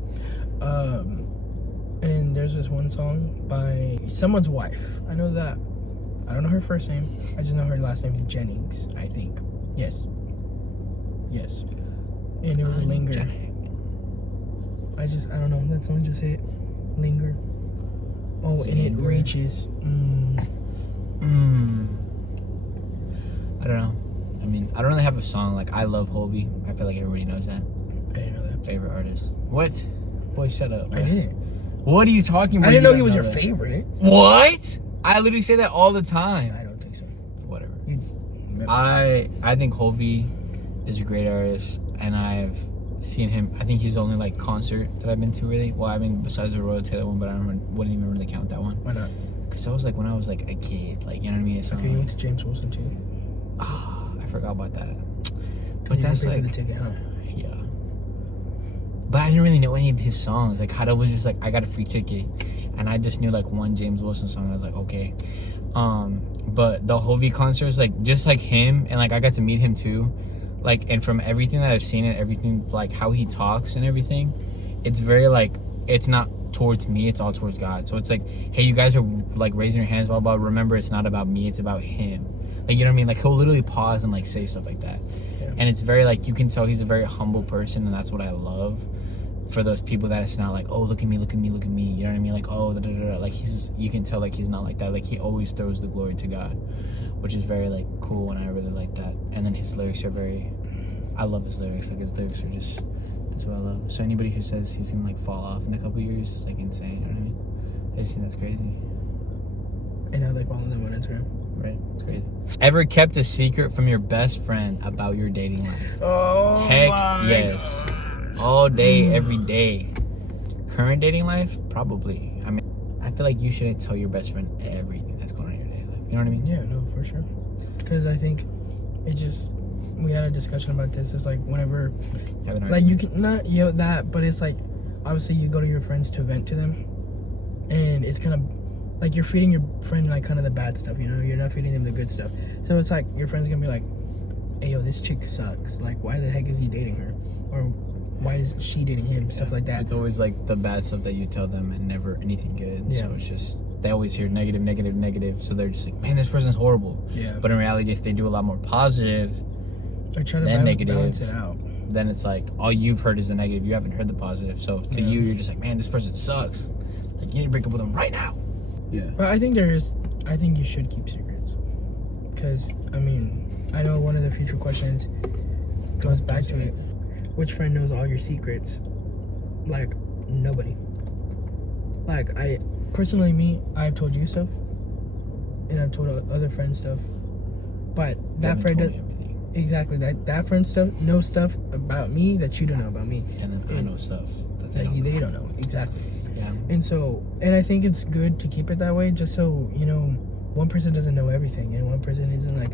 And there's this one song by someone's wife. I know that. I don't know her first name. I just know her last name is Jennings, I think. Yes. And it was Linger. I don't know. That song just hit. Linger. Oh, and it reaches. I don't know. I mean, I don't really have a song. Like, I love Hovey. I feel like everybody knows that. I didn't know that. Favorite artist. What? Boy, shut up. Bro. I didn't. What are you talking about? I didn't know he was your favorite. What? I literally say that all the time. I don't think so. Whatever. I think Hovey is a great artist, and I've seen him. I think he's the only like concert that I've been to really. Well, I mean, besides the Royal Taylor one, but I wouldn't even really count that one. Why not? Because that was like when I was like a kid. Like, you know what I mean? Okay, you went to James Wilson too. I forgot about that. But that's like, the ticket, huh? yeah. But I didn't really know any of his songs. Like, Hada was just like, I got a free ticket, and I just knew like one James Wilson song. And I was like, okay. But the Hovey concerts, like just like him, and like I got to meet him too. Like, and from everything that I've seen and everything, like how he talks and everything, it's very like, it's not towards me, it's all towards God. So it's like, hey, you guys are like raising your hands, blah blah. Remember, it's not about me, it's about him. Like, you know what I mean? Like, he'll literally pause and like say stuff like that. Yeah. And it's very like, you can tell he's a very humble person, and that's what I love. For those people that it's not like, oh, look at me, look at me, look at me. You know what I mean? Like, oh, da, da, da, da. Like, you can tell like he's not like that. Like, he always throws the glory to God, which is very like cool, and I really like that. And then his lyrics are I love his lyrics. Like, his lyrics are just, that's what I love. So anybody who says he's gonna like fall off in a couple years is like insane. You know what I mean? I just think that's crazy. And I like following them on Instagram. Right, it's crazy. Ever kept a secret from your best friend about your dating life? Oh, heck yes. God. All day, every day. Current dating life? Probably. I mean, I feel like you shouldn't tell your best friend everything that's going on in your dating life. You know what I mean? Yeah, no, for sure. Because I think it just, we had a discussion about this. It's like whenever, like you can, not that, but it's like, obviously you go to your friends to vent to them. And it's kind of, like you're feeding your friend like kind of the bad stuff, you know? You're not feeding them the good stuff. So it's like, your friend's going to be like, hey, yo, this chick sucks. Like, why the heck is he dating her? Or why is she dating him? Stuff like that. It's always like the bad stuff that you tell them and never anything good. Yeah. So it's just, they always hear negative. So they're just like, man, this person's horrible. Yeah. But in reality, if they do a lot more positive or try to balance it out, then it's like all you've heard is the negative. You haven't heard the positive. So to you, you're just like, man, this person sucks. Like, you need to break up with them right now. Yeah. But I think you should keep secrets. Because, I mean, I know one of the future questions goes back to it. Which friend knows all your secrets? Like, nobody. Like, personally, I've told you stuff. and I've told other friends stuff. But You that haven't friend told does me everything. exactly that friend stuff knows stuff about me that you don't know about me. And then I know stuff that That they don't know exactly. Yeah. And so, and I think it's good to keep it that way, just so one person doesn't know everything, and one person isn't like,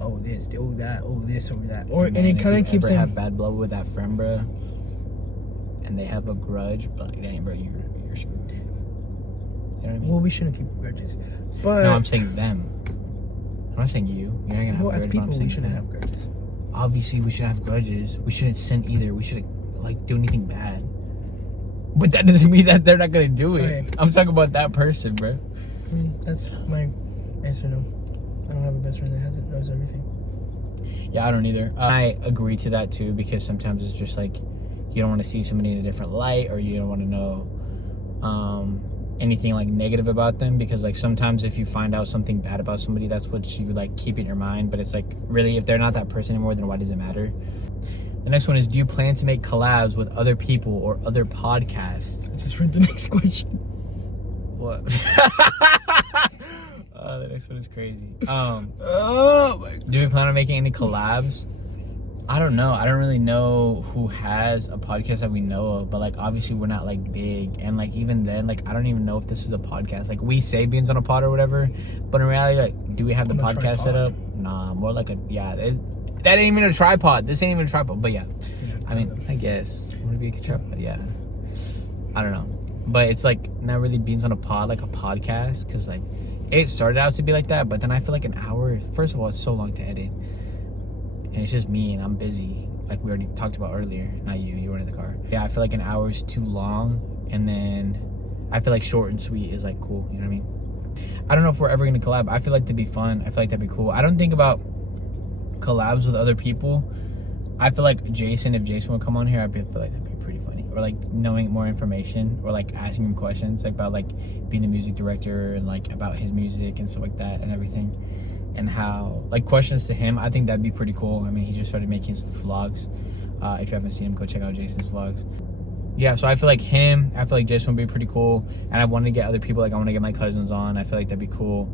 oh this, oh that, oh this, or that, or Man, and it kind of if you keeps ever them. have bad blood with that friend, bro, and they have a grudge, but like, dang, bro, you're screwed. You know what I mean? Well, we shouldn't keep grudges, but No, I'm saying them. I'm not saying you. You're not gonna have well, grudge, as but I'm people, we saying shouldn't them. have grudges. Obviously, we shouldn't have grudges. We shouldn't sin either. We shouldn't like do anything bad. But that doesn't mean that they're not gonna do it. Okay. I'm talking about that person, bro. I mean, that's my answer. No, I don't have a best friend that knows everything. Yeah, I don't either. I agree to that too, because sometimes it's just like you don't want to see somebody in a different light, or you don't want to know anything like negative about them, because like sometimes if you find out something bad about somebody, that's what you like keep in your mind. But it's like, really, if they're not that person anymore, then why does it matter? The next one is, do you plan to make collabs with other people or other podcasts? I just read the next question. What? Oh, the next one is crazy. Oh my God. Do we plan on making any collabs? I don't know. I don't really know who has a podcast that we know of, but like obviously we're not like big, and like even then, like I don't even know if this is a podcast. Like we say beans on a pod or whatever, but in reality, like, do we have the On a podcast set up? tripod. Nah, more like that ain't even a tripod. This ain't even a tripod. But yeah, I mean, I guess would it be a tripod? Yeah, I don't know, but it's like not really beans on a pod, like a podcast, because like it started out to be like that, but then I feel like an hour. First of all, it's so long to edit. And it's just me, and I'm busy, like we already talked about earlier. Not you, you were in the car. Yeah, I feel like an hour is too long, and then I feel like short and sweet is like cool, you know what I mean? I don't know if we're ever gonna collab. I feel like that'd be fun. I feel like that'd be cool. I don't think about collabs with other people. I feel like Jason, if Jason would come on here, feel like that'd be pretty funny. Or like knowing more information, or like asking him questions like about like being the music director, and like about his music and stuff like that and everything. And how, like, questions to him, I think that'd be pretty cool. I mean, he just started making his vlogs. If you haven't seen him, go check out Jason's vlogs. Yeah, so I feel like Jason would be pretty cool. And I want to get other people, like I want to get my cousins on. I feel like that'd be cool.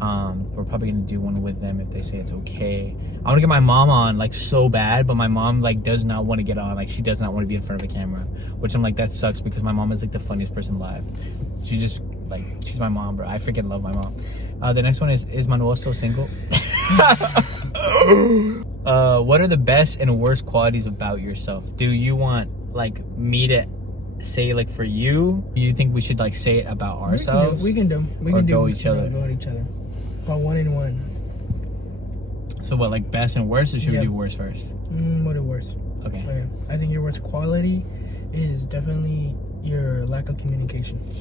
We're probably gonna do one with them if they say it's okay. I want to get my mom on, like, so bad, but my mom like does not want to get on. Like, she does not want to be in front of a camera, which I'm like, that sucks, because my mom is like the funniest person alive. She just like, she's my mom, bro. I freaking love my mom. The next one is Manuel still single? What are the best and worst qualities about yourself? Do you want like me to say like for you? Do you think we should like say it about ourselves? We can do go each other. Go at each other. About one and one. So what, like best and worst, or should Yeah. we do worst first? What are worst? Okay. Okay. I think your worst quality is definitely your lack of communication.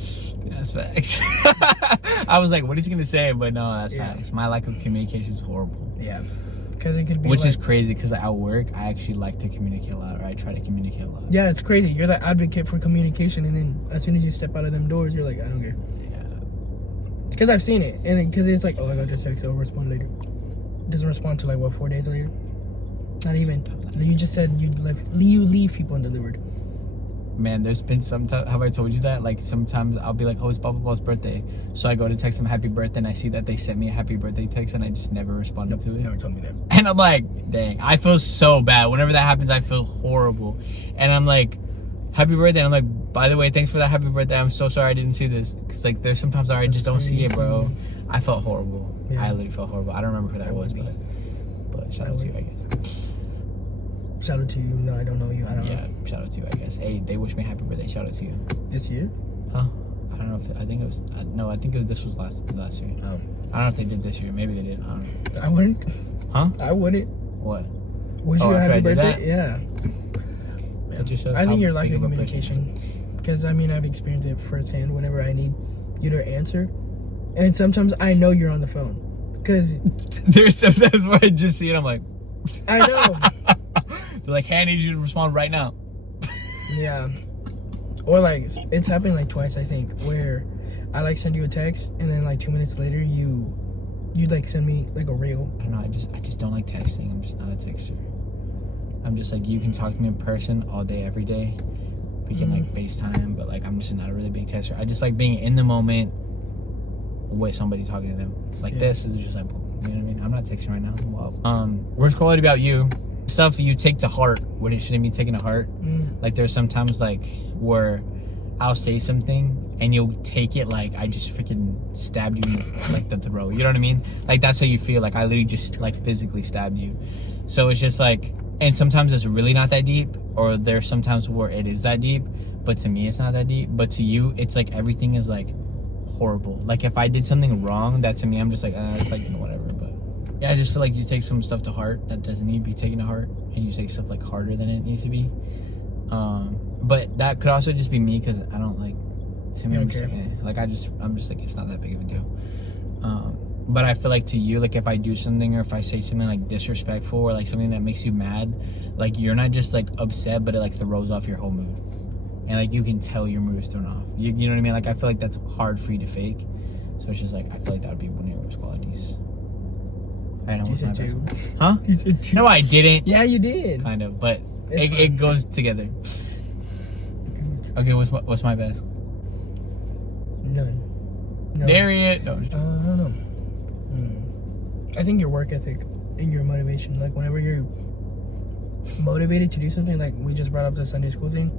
That's facts. I was like, what is he gonna say? But no, that's Yeah. facts. My lack of communication is horrible. Yeah. Because it could be Which like, is crazy, because at work, I actually like to communicate a lot, or I try to communicate a lot. yeah, it's crazy. You're the advocate for communication, and then as soon as you step out of them doors, you're like, I don't care. Yeah. Because I've seen it, and because it's like, oh, I got your text, I'll respond later. Doesn't respond to like what, 4 days later? Not even. You just said you leave people undelivered. Man, there's been sometimes, have I told you that? Like, sometimes I'll be like, oh, it's blah, blah, blah's birthday. So I go to text them happy birthday, and I see that they sent me a happy birthday text, and I just never responded to it. Never told me that. And I'm like, dang, I feel so bad. Whenever that happens, I feel horrible. And I'm like, happy birthday. And I'm like, by the way, thanks for that happy birthday. I'm so sorry I didn't see this. Because, like, there's sometimes I just don't see it, bro. I felt horrible. Yeah. I literally felt horrible. I don't remember who that was, but shout out to you, I guess. Shout out to you. No, I don't know you. I don't know. Yeah, shout out to you, I guess. Hey, they wish me happy birthday. Shout out to you. This year? Huh? I don't know if I think it was no. I think this was last year. Oh. I don't know if they did this year. Maybe they did. I don't know. I wouldn't. Huh? I wouldn't. What? Wish you a after I happy did birthday? Yeah. That just shows I think how your lack big of a person- communication. Because, I mean, I've experienced it firsthand whenever I need you to answer. And sometimes I know you're on the phone. Because There's sometimes where I just see it. I'm like, I know. they're like, hey, I need you to respond right now. Yeah. Or, like, it's happened, like, twice, I think, where I, like, send you a text, and then, like, 2 minutes later, you like, send me, like, a reel. I don't know. I just don't like texting. I'm just not a texter. I'm just like, you can talk to me in person all day, every day. We can like FaceTime, but like I'm just not a really big texter. I just like being in the moment with somebody talking to them. Like Yeah. this is just like, you know what I mean? I'm not texting right now. Well, worst quality about you, stuff you take to heart when it shouldn't be taken to heart. Like there's sometimes like where I'll say something and you'll take it like I just freaking stabbed you in like the throat. You know what I mean? Like that's how you feel. Like I literally just like physically stabbed you. So it's just like, and sometimes it's really not that deep, or there's sometimes where it is that deep, but to me it's not that deep. But to you, it's like everything is like horrible. Like if I did something wrong, that to me I'm just like, it's like, you know, whatever. But yeah, I just feel like you take some stuff to heart that doesn't need to be taken to heart, and you take stuff like harder than it needs to be. But that could also just be me, because I don't like, to me I'm just like, I'm just like, it's not that big of a deal. But I feel like to you, like if I do something or if I say something like disrespectful or like something that makes you mad, like you're not just like upset, but it like throws off your whole mood, and like you can tell your mood is thrown off. You know what I mean? Like I feel like that's hard for you to fake. So it's just like, I feel like that would be one of your worst qualities. I know. You said two. Huh? You said two. No, I didn't. Yeah, you did. Kind of, but It's fine. it goes together. Okay, what's my best? None. No. Darian. No, I'm just I don't know. I think your work ethic and your motivation, like whenever you're motivated to do something, like we just brought up the Sunday school thing,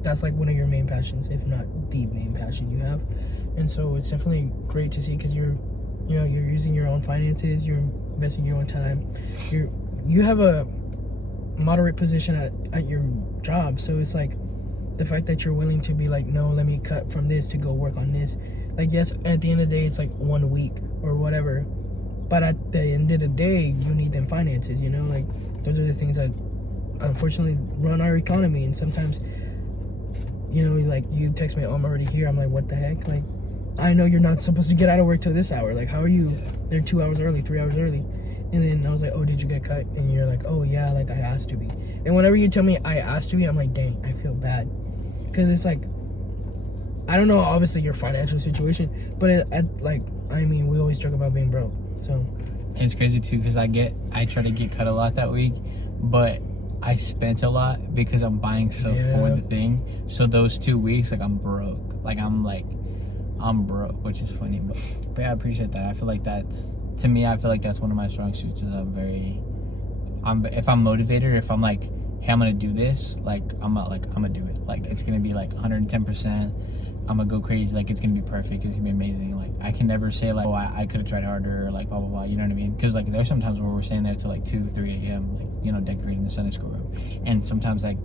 that's like one of your main passions, if not the main passion you have. And so it's definitely great to see, because you're using your own finances, you're investing your own time, you have a moderate position at your job. So it's like the fact that you're willing to be like, no, let me cut from this to go work on this. Like, yes, at the end of the day, it's like 1 week or whatever, but at the end of the day, you need them finances, you know? Like, those are the things that unfortunately run our economy. And sometimes, you know, like you text me, oh, I'm already here. I'm like, what the heck? Like, I know you're not supposed to get out of work till this hour. Like, how are you? They're 2 hours early, 3 hours early. And then I was like, oh, did you get cut? And you're like, oh yeah, like I asked to be. And whenever you tell me I asked to be, I'm like, dang, I feel bad. Because it's like, I don't know, obviously your financial situation, but I mean, we always joke about being broke. So And it's crazy too, because I try to get cut a lot that week, but I spent a lot because I'm buying stuff for the thing. So those 2 weeks, like I'm broke. Like I'm broke, which is funny. But yeah, I appreciate that. I feel like that's, to me, I feel like that's one of my strong suits. Is if I'm motivated, if I'm like, hey, I'm gonna do this, like I'm gonna do it. Like it's gonna be like 110%. I'm gonna go crazy. Like it's gonna be perfect. It's gonna be amazing. Like I can never say like, oh, I could have tried harder, or like blah blah blah. You know what I mean? Because like there's sometimes where we're staying there till like 2, 3 a.m. Like, you know, decorating the Sunday school room, and sometimes that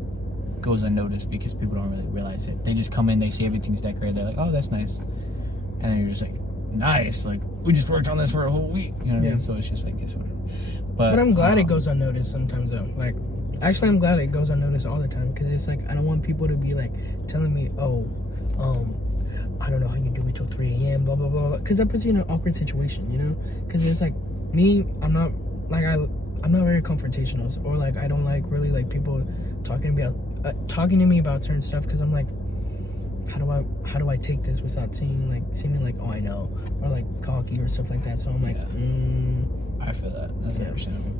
goes unnoticed because people don't really realize it. They just come in, they see everything's decorated, they're like, oh, that's nice, and then you're just like, nice. Like we just worked on this for a whole week. You know what I mean? So it's just like, it's whatever. But I'm glad it goes unnoticed sometimes though. Like, actually, I'm glad it goes unnoticed all the time, because it's like, I don't want people to be like telling me, oh, I don't know how you do it till 3 a.m. blah blah blah, because that puts you in an awkward situation, you know? Because it's like, me, I'm not very confrontational, or like I don't like really like people talking to me about certain stuff, because I'm like, how do I take this without seeming like, oh, I know, or like cocky or stuff like that. So I'm like, I feel that. That's understandable.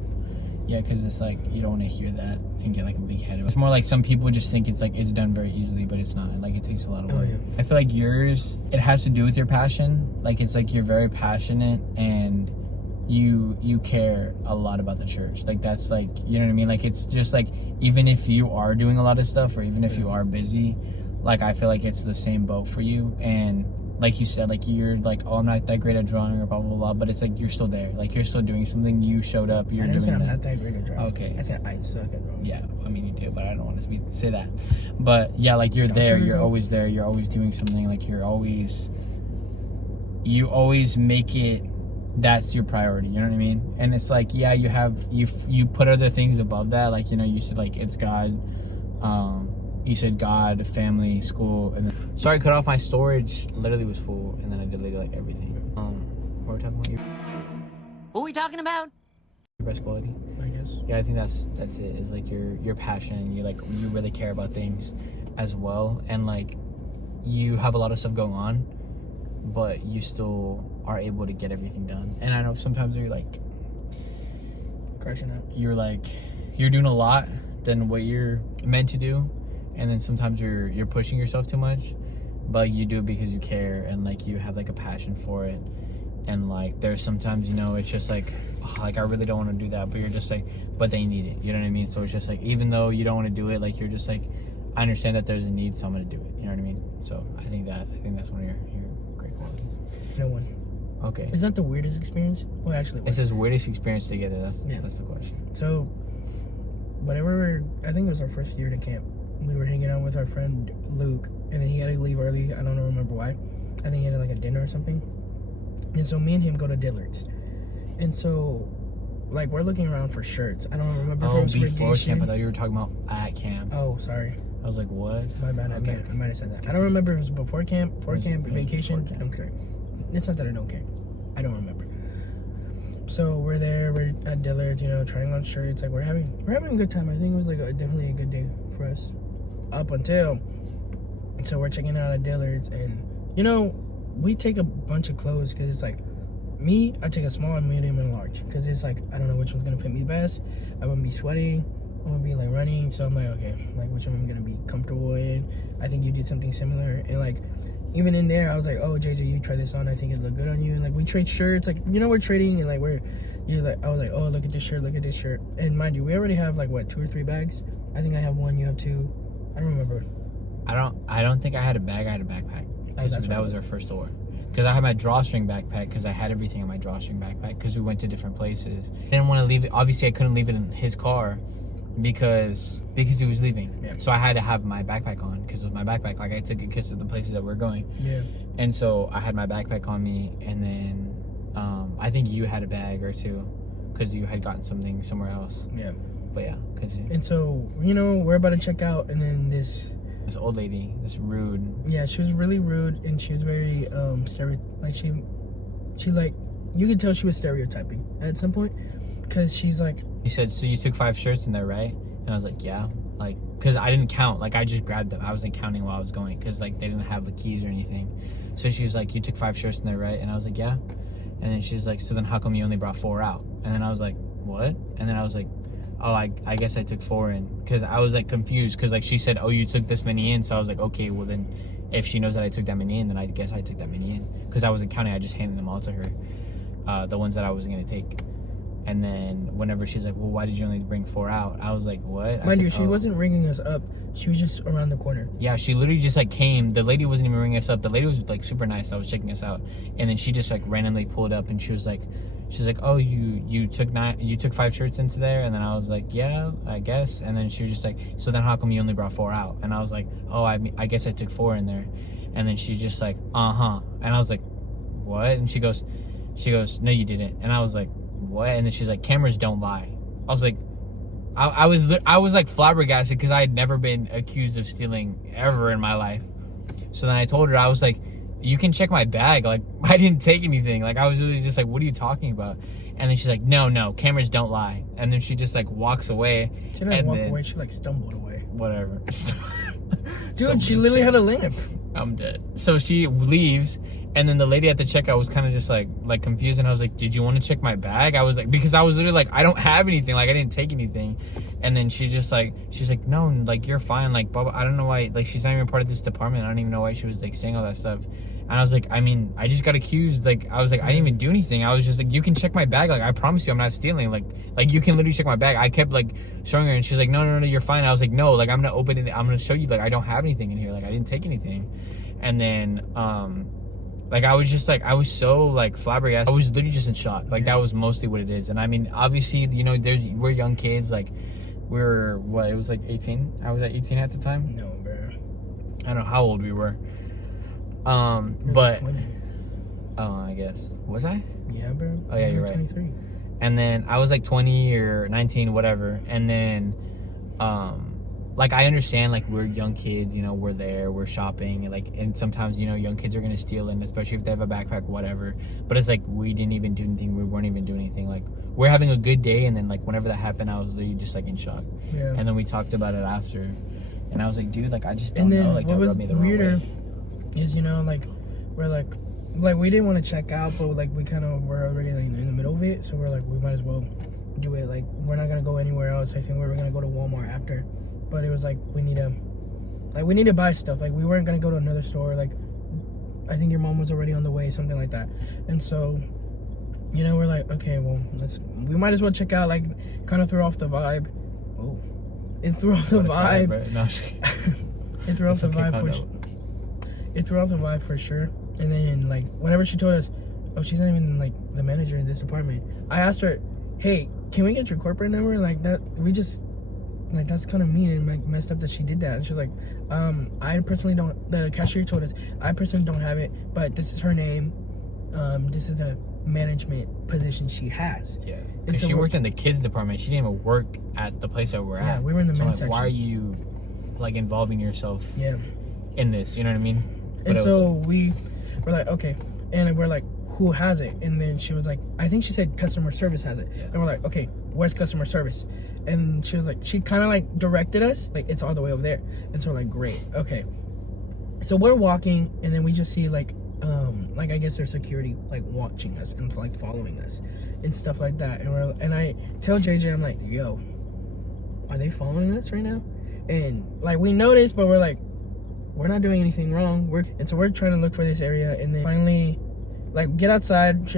Yeah, because it's like, you don't want to hear that and get like a big head. It's more like some people just think it's like, it's done very easily, but it's not. Like it takes a lot of work. I feel like yours, it has to do with your passion. Like it's like you're very passionate, and you care a lot about the church. Like that's like, you know what I mean? Like it's just like, even if you are doing a lot of stuff, or even if you are busy, like I feel like it's the same boat for you. And like you said, like you're like, oh, I'm not that great at drawing, or blah blah blah, but it's like you're still there. Like you're still doing something. You showed up. You're doing that. I'm not that great at drawing. Okay. I said I suck at drawing. Yeah, I mean you do, but I don't want to say that. But yeah, like you're there. You're always there. You're always doing something. Like you always make it. That's your priority. You know what I mean? And it's like, yeah, you put other things above that. Like, you know, you said like it's God. You said God, family, school, and then sorry, cut off my storage. Literally was full, and then I deleted like everything. What were we talking about? Who are we talking about? Your best quality, I guess. Yeah, I think that's it. Is like your passion, and you really care about things as well, and like you have a lot of stuff going on, but you still are able to get everything done. And I know sometimes you're like Crashing out. You're doing a lot than what you're meant to do. And then sometimes you're pushing yourself too much, but you do it because you care and like you have like a passion for it. And like there's sometimes, you know, it's just like, oh, like I really don't want to do that, but you're just like, but they need it, you know what I mean? So it's just like, even though you don't want to do it, like you're just like, I understand that there's a need, so I'm gonna do it, you know what I mean? So I think that's one of your great qualities. No one. Okay. Is that the weirdest experience? Well, actually, It's his weirdest experience together. That's the question. So, whenever I think it was our first year to camp, we were hanging out with our friend Luke, and then he had to leave early. I don't remember why. I think he had like a dinner or something. And so me and him go to Dillard's, and so like we're looking around for shirts. I don't remember if it was before vacation. camp. I thought you were talking about at camp. Oh, sorry. I was like, what? My bad. Okay. I might have said that. I don't remember if it was before camp, vacation. Before camp. Okay. It's not that I don't care. I don't remember. So we're there. We're at Dillard's, you know, trying on shirts. Like we're having a good time. I think it was like definitely a good day for us. Up until, so we're checking out at Dillard's, and you know, we take a bunch of clothes because it's like, me, I take a small, medium, and large because it's like I don't know which one's gonna fit me best. I wouldn't be sweating. I'm gonna be like running, so I'm like, okay, like which one I'm gonna be comfortable in. I think you did something similar, and like even in there, I was like, oh JJ, you try this on. I think it look good on you. And like we trade shirts, like you know we're trading, and like you're like, I was like, oh look at this shirt, and mind you, we already have like what 2 or 3 bags. I think I have 1, you have 2. I don't remember. I don't think I had a bag. I had a backpack because that was our first store. Because I had my drawstring backpack because I had everything in my drawstring backpack because we went to different places. I didn't want to leave it. Obviously, I couldn't leave it in his car because he was leaving. Yeah. So I had to have my backpack on because it was my backpack. Like I took it because of the places that we're going. Yeah. And so I had my backpack on me, and then I think you had a bag or 2 because you had gotten something somewhere else. Yeah. But yeah, continue. And so you know we're about to check out, and then this old lady, this rude. Yeah, she was really rude, and she was very like she like you could tell she was stereotyping at some point because she's like, You said, so you took 5 shirts in there, right? And I was like, yeah. Like, because I didn't count. Like, I just grabbed them. I wasn't counting while I was going because, like, they didn't have the keys or anything. So she was like, you took 5 shirts in there, right? And I was like, yeah. And then she's like, so then how come you only brought 4 out? And then I was like, what? And then I was like, oh, I guess I took 4 in. Because I was, like, confused. Because, like, she said, oh, you took this many in. So I was like, okay, well, then if she knows that I took that many in, then I guess I took that many in. Because I wasn't counting. I just handed them all to her. The ones that I wasn't going to take. And then whenever she's like, well, why did you only bring 4 out? I was like, what? Mind you, she wasn't ringing us up. She was just around the corner. Yeah, she literally just like came. The lady wasn't even ringing us up. The lady was like super nice. I was checking us out. And then she just like randomly pulled up and she's like, oh, you took 5 shirts into there? And then I was like, yeah, I guess. And then she was just like, so then how come you only brought 4 out? And I was like, oh, I guess I took 4 in there. And then she's just like, uh-huh. And I was like, what? And she goes, no, you didn't. And I was like, what? And then she's like, cameras don't lie. I was like, I was like flabbergasted because I had never been accused of stealing ever in my life. So then I told her, I was like, you can check my bag. Like, I didn't take anything. Like, I was really just like, what are you talking about? And then she's like, no, cameras don't lie. And then she just like walks away. She didn't walk away. She like stumbled away. Whatever. Dude, she literally had a limp. I'm dead. So she leaves, and then the lady at the checkout was kind of just like confused, and I was like, did you want to check my bag? I was like, because I was literally like, I don't have anything, like I didn't take anything. And then she's like, no, like you're fine, like blah, blah. I don't know why, like she's not even part of this department. I don't even know why she was like saying all that stuff. And I was like, I mean, I just got accused. Like, I was like, I didn't even do anything. I was just like, you can check my bag. Like, I promise you I'm not stealing. Like you can literally check my bag. I kept like showing her, and she's like, no, you're fine. I was like, no, like I'm gonna open it. I'm gonna show you, like I don't have anything in here. Like I didn't take anything. And then, like I was just like, I was so like flabbergasted. I was literally just in shock. Like that was mostly what it is. And I mean, obviously, you know, we're young kids. Like we're what? It was like 18. I was at 18 at the time. No, bro. I don't know how old we were. But I guess was I? Yeah, bro. Oh yeah, you're right. 23. And then I was like 20 or 19, whatever. And then, like I understand, like we're young kids, you know, we're there, we're shopping, and sometimes, you know, young kids are gonna steal, and especially if they have a backpack, whatever. But it's like we didn't even do anything. We weren't even doing anything. Like we're having a good day, and then like whenever that happened, I was literally just like in shock. Yeah. And then we talked about it after, and I was like, dude, like I just don't know. Like that rubbed me the wrong way. Is, you know, like we're like we didn't want to check out, but like we kind of were already like in the middle of it, so we're like, we might as well do it. Like we're not gonna go anywhere else. I think we were gonna go to Walmart after, but it was like we need to Like, we need to buy stuff. Like, we weren't gonna go to another store. Like, I think your mom was already on the way, something like that. And so, you know, we're like, okay, well, we might as well check out. Like, kind of threw off the vibe. Oh, it threw off the vibe. No, I'm just kidding. It threw off the vibe for it threw off the vibe for sure. And then, like, whenever she told us, oh, she's not even like the manager in this department, I asked her, hey, can we get your corporate number? Like, that we just, like, that's kind of mean and like messed up that she did that. And she's like, I personally don't, the cashier told us, I personally don't have it, but this is her name. This is a management position she has. Yeah, because she worked in the kids department. She didn't even work at the place that we're at. Yeah, we were in the men's section. Why are you like involving yourself Yeah. in this? You know what I mean? And so we were like, okay. And we're like, who has it? And then she was like, I think she said customer service has it. Yeah. And we're like, okay, where's customer service? And she was like, she kind of like directed us, like, it's all the way over there. And so we're like, great, okay. So we're walking, and then we just see like I guess there's security like watching us and like following us and stuff like that. And I tell JJ, I'm like, yo, are they following us right now? And like, we noticed, but we're like, we're not doing anything wrong. And so we're trying to look for this area, and then finally, like, get outside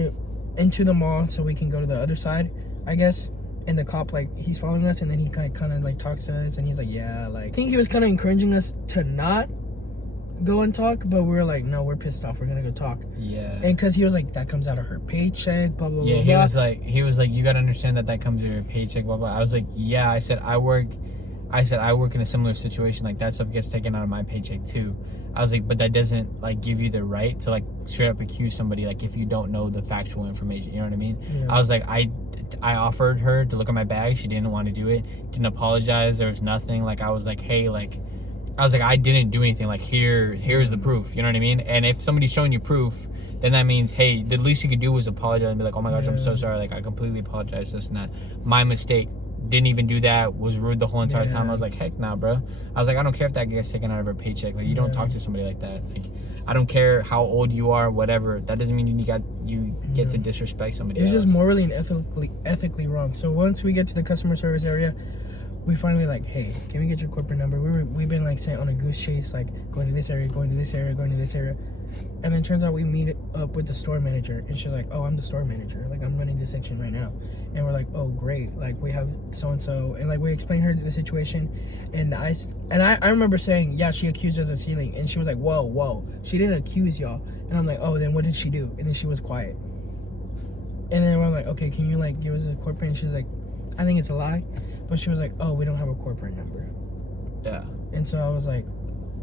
into the mall so we can go to the other side, I guess. And the cop, like, he's following us, and then he kind of like talks to us, and he's like, yeah, like, I think he was kind of encouraging us to not go and talk, but we were like, no, we're pissed off, we're gonna go talk. Yeah. And because he was like, that comes out of her paycheck, blah blah Yeah, blah. he was like, you gotta understand that comes with your paycheck, blah blah. I was like, yeah. I said I work in a similar situation. Like, that stuff gets taken out of my paycheck too. I was like, but that doesn't like give you the right to like straight up accuse somebody, like, if you don't know the factual information. You know what I mean? Yeah. I was like, I offered her to look at my bag. She didn't want to do it. Didn't apologize. There was nothing. Like, I was like, hey, like, I didn't do anything. Like, here's the proof. You know what I mean? And if somebody's showing you proof, then that means, hey, the least you could do was apologize and be like, oh my gosh, I'm so sorry. Like, I completely apologize, this and that. My mistake. Didn't even do that. Was rude the whole entire time. I was like, heck nah, bro. I was like, I don't care if that gets taken out of her paycheck. Like, you don't talk to somebody like that. Like, I don't care how old you are, whatever. That doesn't mean you get to disrespect somebody else. It's just morally and ethically wrong. So once we get to the customer service area, we finally like, hey, can we get your corporate number? We've been like sent on a goose chase, like going to this area, going to this area, going to this area. And then it turns out we meet up with the store manager, and she's like, oh, I'm the store manager. Like, I'm running this section right now. And we're like, oh, great. Like, we have so-and-so. And like, we explained her the situation. And I remember saying, yeah, she accused us of stealing. And she was like, whoa. She didn't accuse y'all. And I'm like, oh, then what did she do? And then she was quiet. And then we're like, okay, can you like give us a corporate? And she's like, I think it's a lie. But she was like, oh, we don't have a corporate number. Yeah. And so I was like,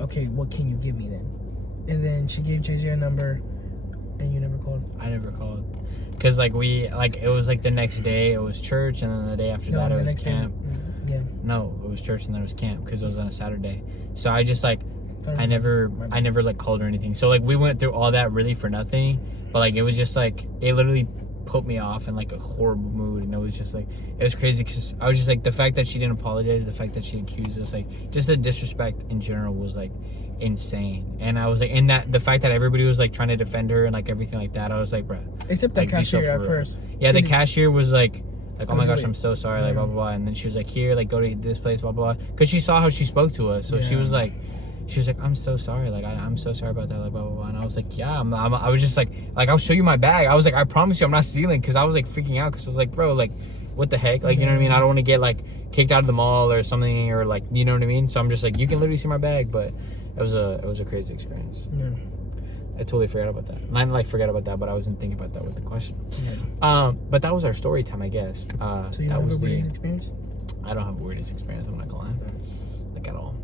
okay, what can you give me then? And then she gave JJ a number, and you never called. I never called. Because, like, it was, like, the next day, it was church, and then the day after that, it was camp. Yeah. No, it was church, and then it was camp, because it was on a Saturday. So I just, like, I never, like, called her anything. So, like, we went through all that really for nothing, but, like, it was just, like, it literally put me off in, like, a horrible mood, and it was just, like, it was crazy, because I was just, like, the fact that she didn't apologize, the fact that she accused us, like, just the disrespect in general was, like, insane. And I was like, and that the fact that everybody was like trying to defend her and like everything like that, I was like, bruh. Except the like, cashier at first. Yeah, the cashier was like oh my gosh, I'm so sorry, like blah blah blah. And then she was like, here, like, go to this place, blah blah blah, because she saw how she spoke to us. So she was like, I'm so sorry, like I'm so sorry about that, like blah blah blah. And I was like, yeah, I was just like I'll show you my bag. I was like, I promise you I'm not stealing, because I was like freaking out, because I was like, bro, like what the heck, like, you know what I mean? I don't want to get like kicked out of the mall or something, or like, you know what I mean? So I'm just like, you can literally see my bag. But it was a crazy experience. Yeah. I totally forgot about that. Not like forget about that, but I wasn't thinking about that with the question. Yeah. But that was our story time, I guess. So you don't have a weirdest experience? I don't have a weirdest experience, I'm not gonna lie. Like, at all.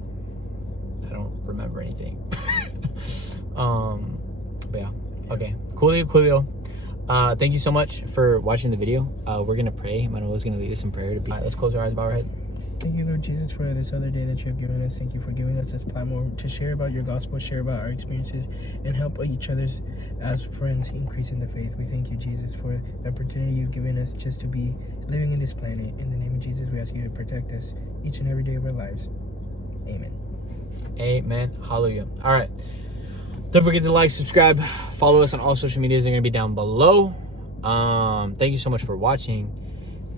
I don't remember anything. But yeah. Okay. Coolio. Thank you so much for watching the video. We're gonna pray. Manuel's gonna lead us in prayer to be. All right, let's close our eyes, bow our heads. Thank you, Lord Jesus, for this other day that you have given us. Thank you for giving us this platform to share about your gospel, share about our experiences, and help each other's as friends increase in the faith. We thank you, Jesus, for the opportunity you've given us just to be living in this planet. In the name of Jesus, we ask you to protect us each and every day of our lives. Amen. Amen. Hallelujah. All right. Don't forget to like, subscribe, follow us on all social medias. They're going to be down below. Thank you so much for watching.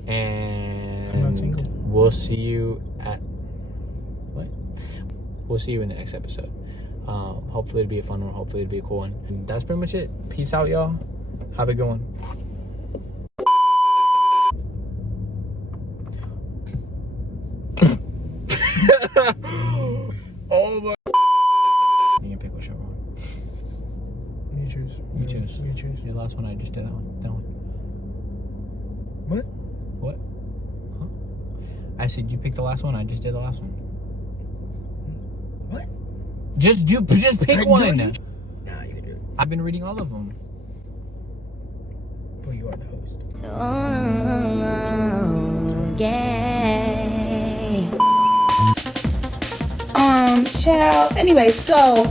And we'll see you at we'll see you in the next episode. Hopefully it'll be a fun one. Hopefully it'll be a cool one. And that's pretty much it. Peace out, y'all. Have a good one. Oh my. You can pick which one. You choose. You choose. You choose. Your last one, I just did that one. That one. What? What? Huh? I said you pick the last one. I just did the last one. What? Just pick one. Nah, you can do it. I've been reading all of them. But you are the host. Child. Anyway, so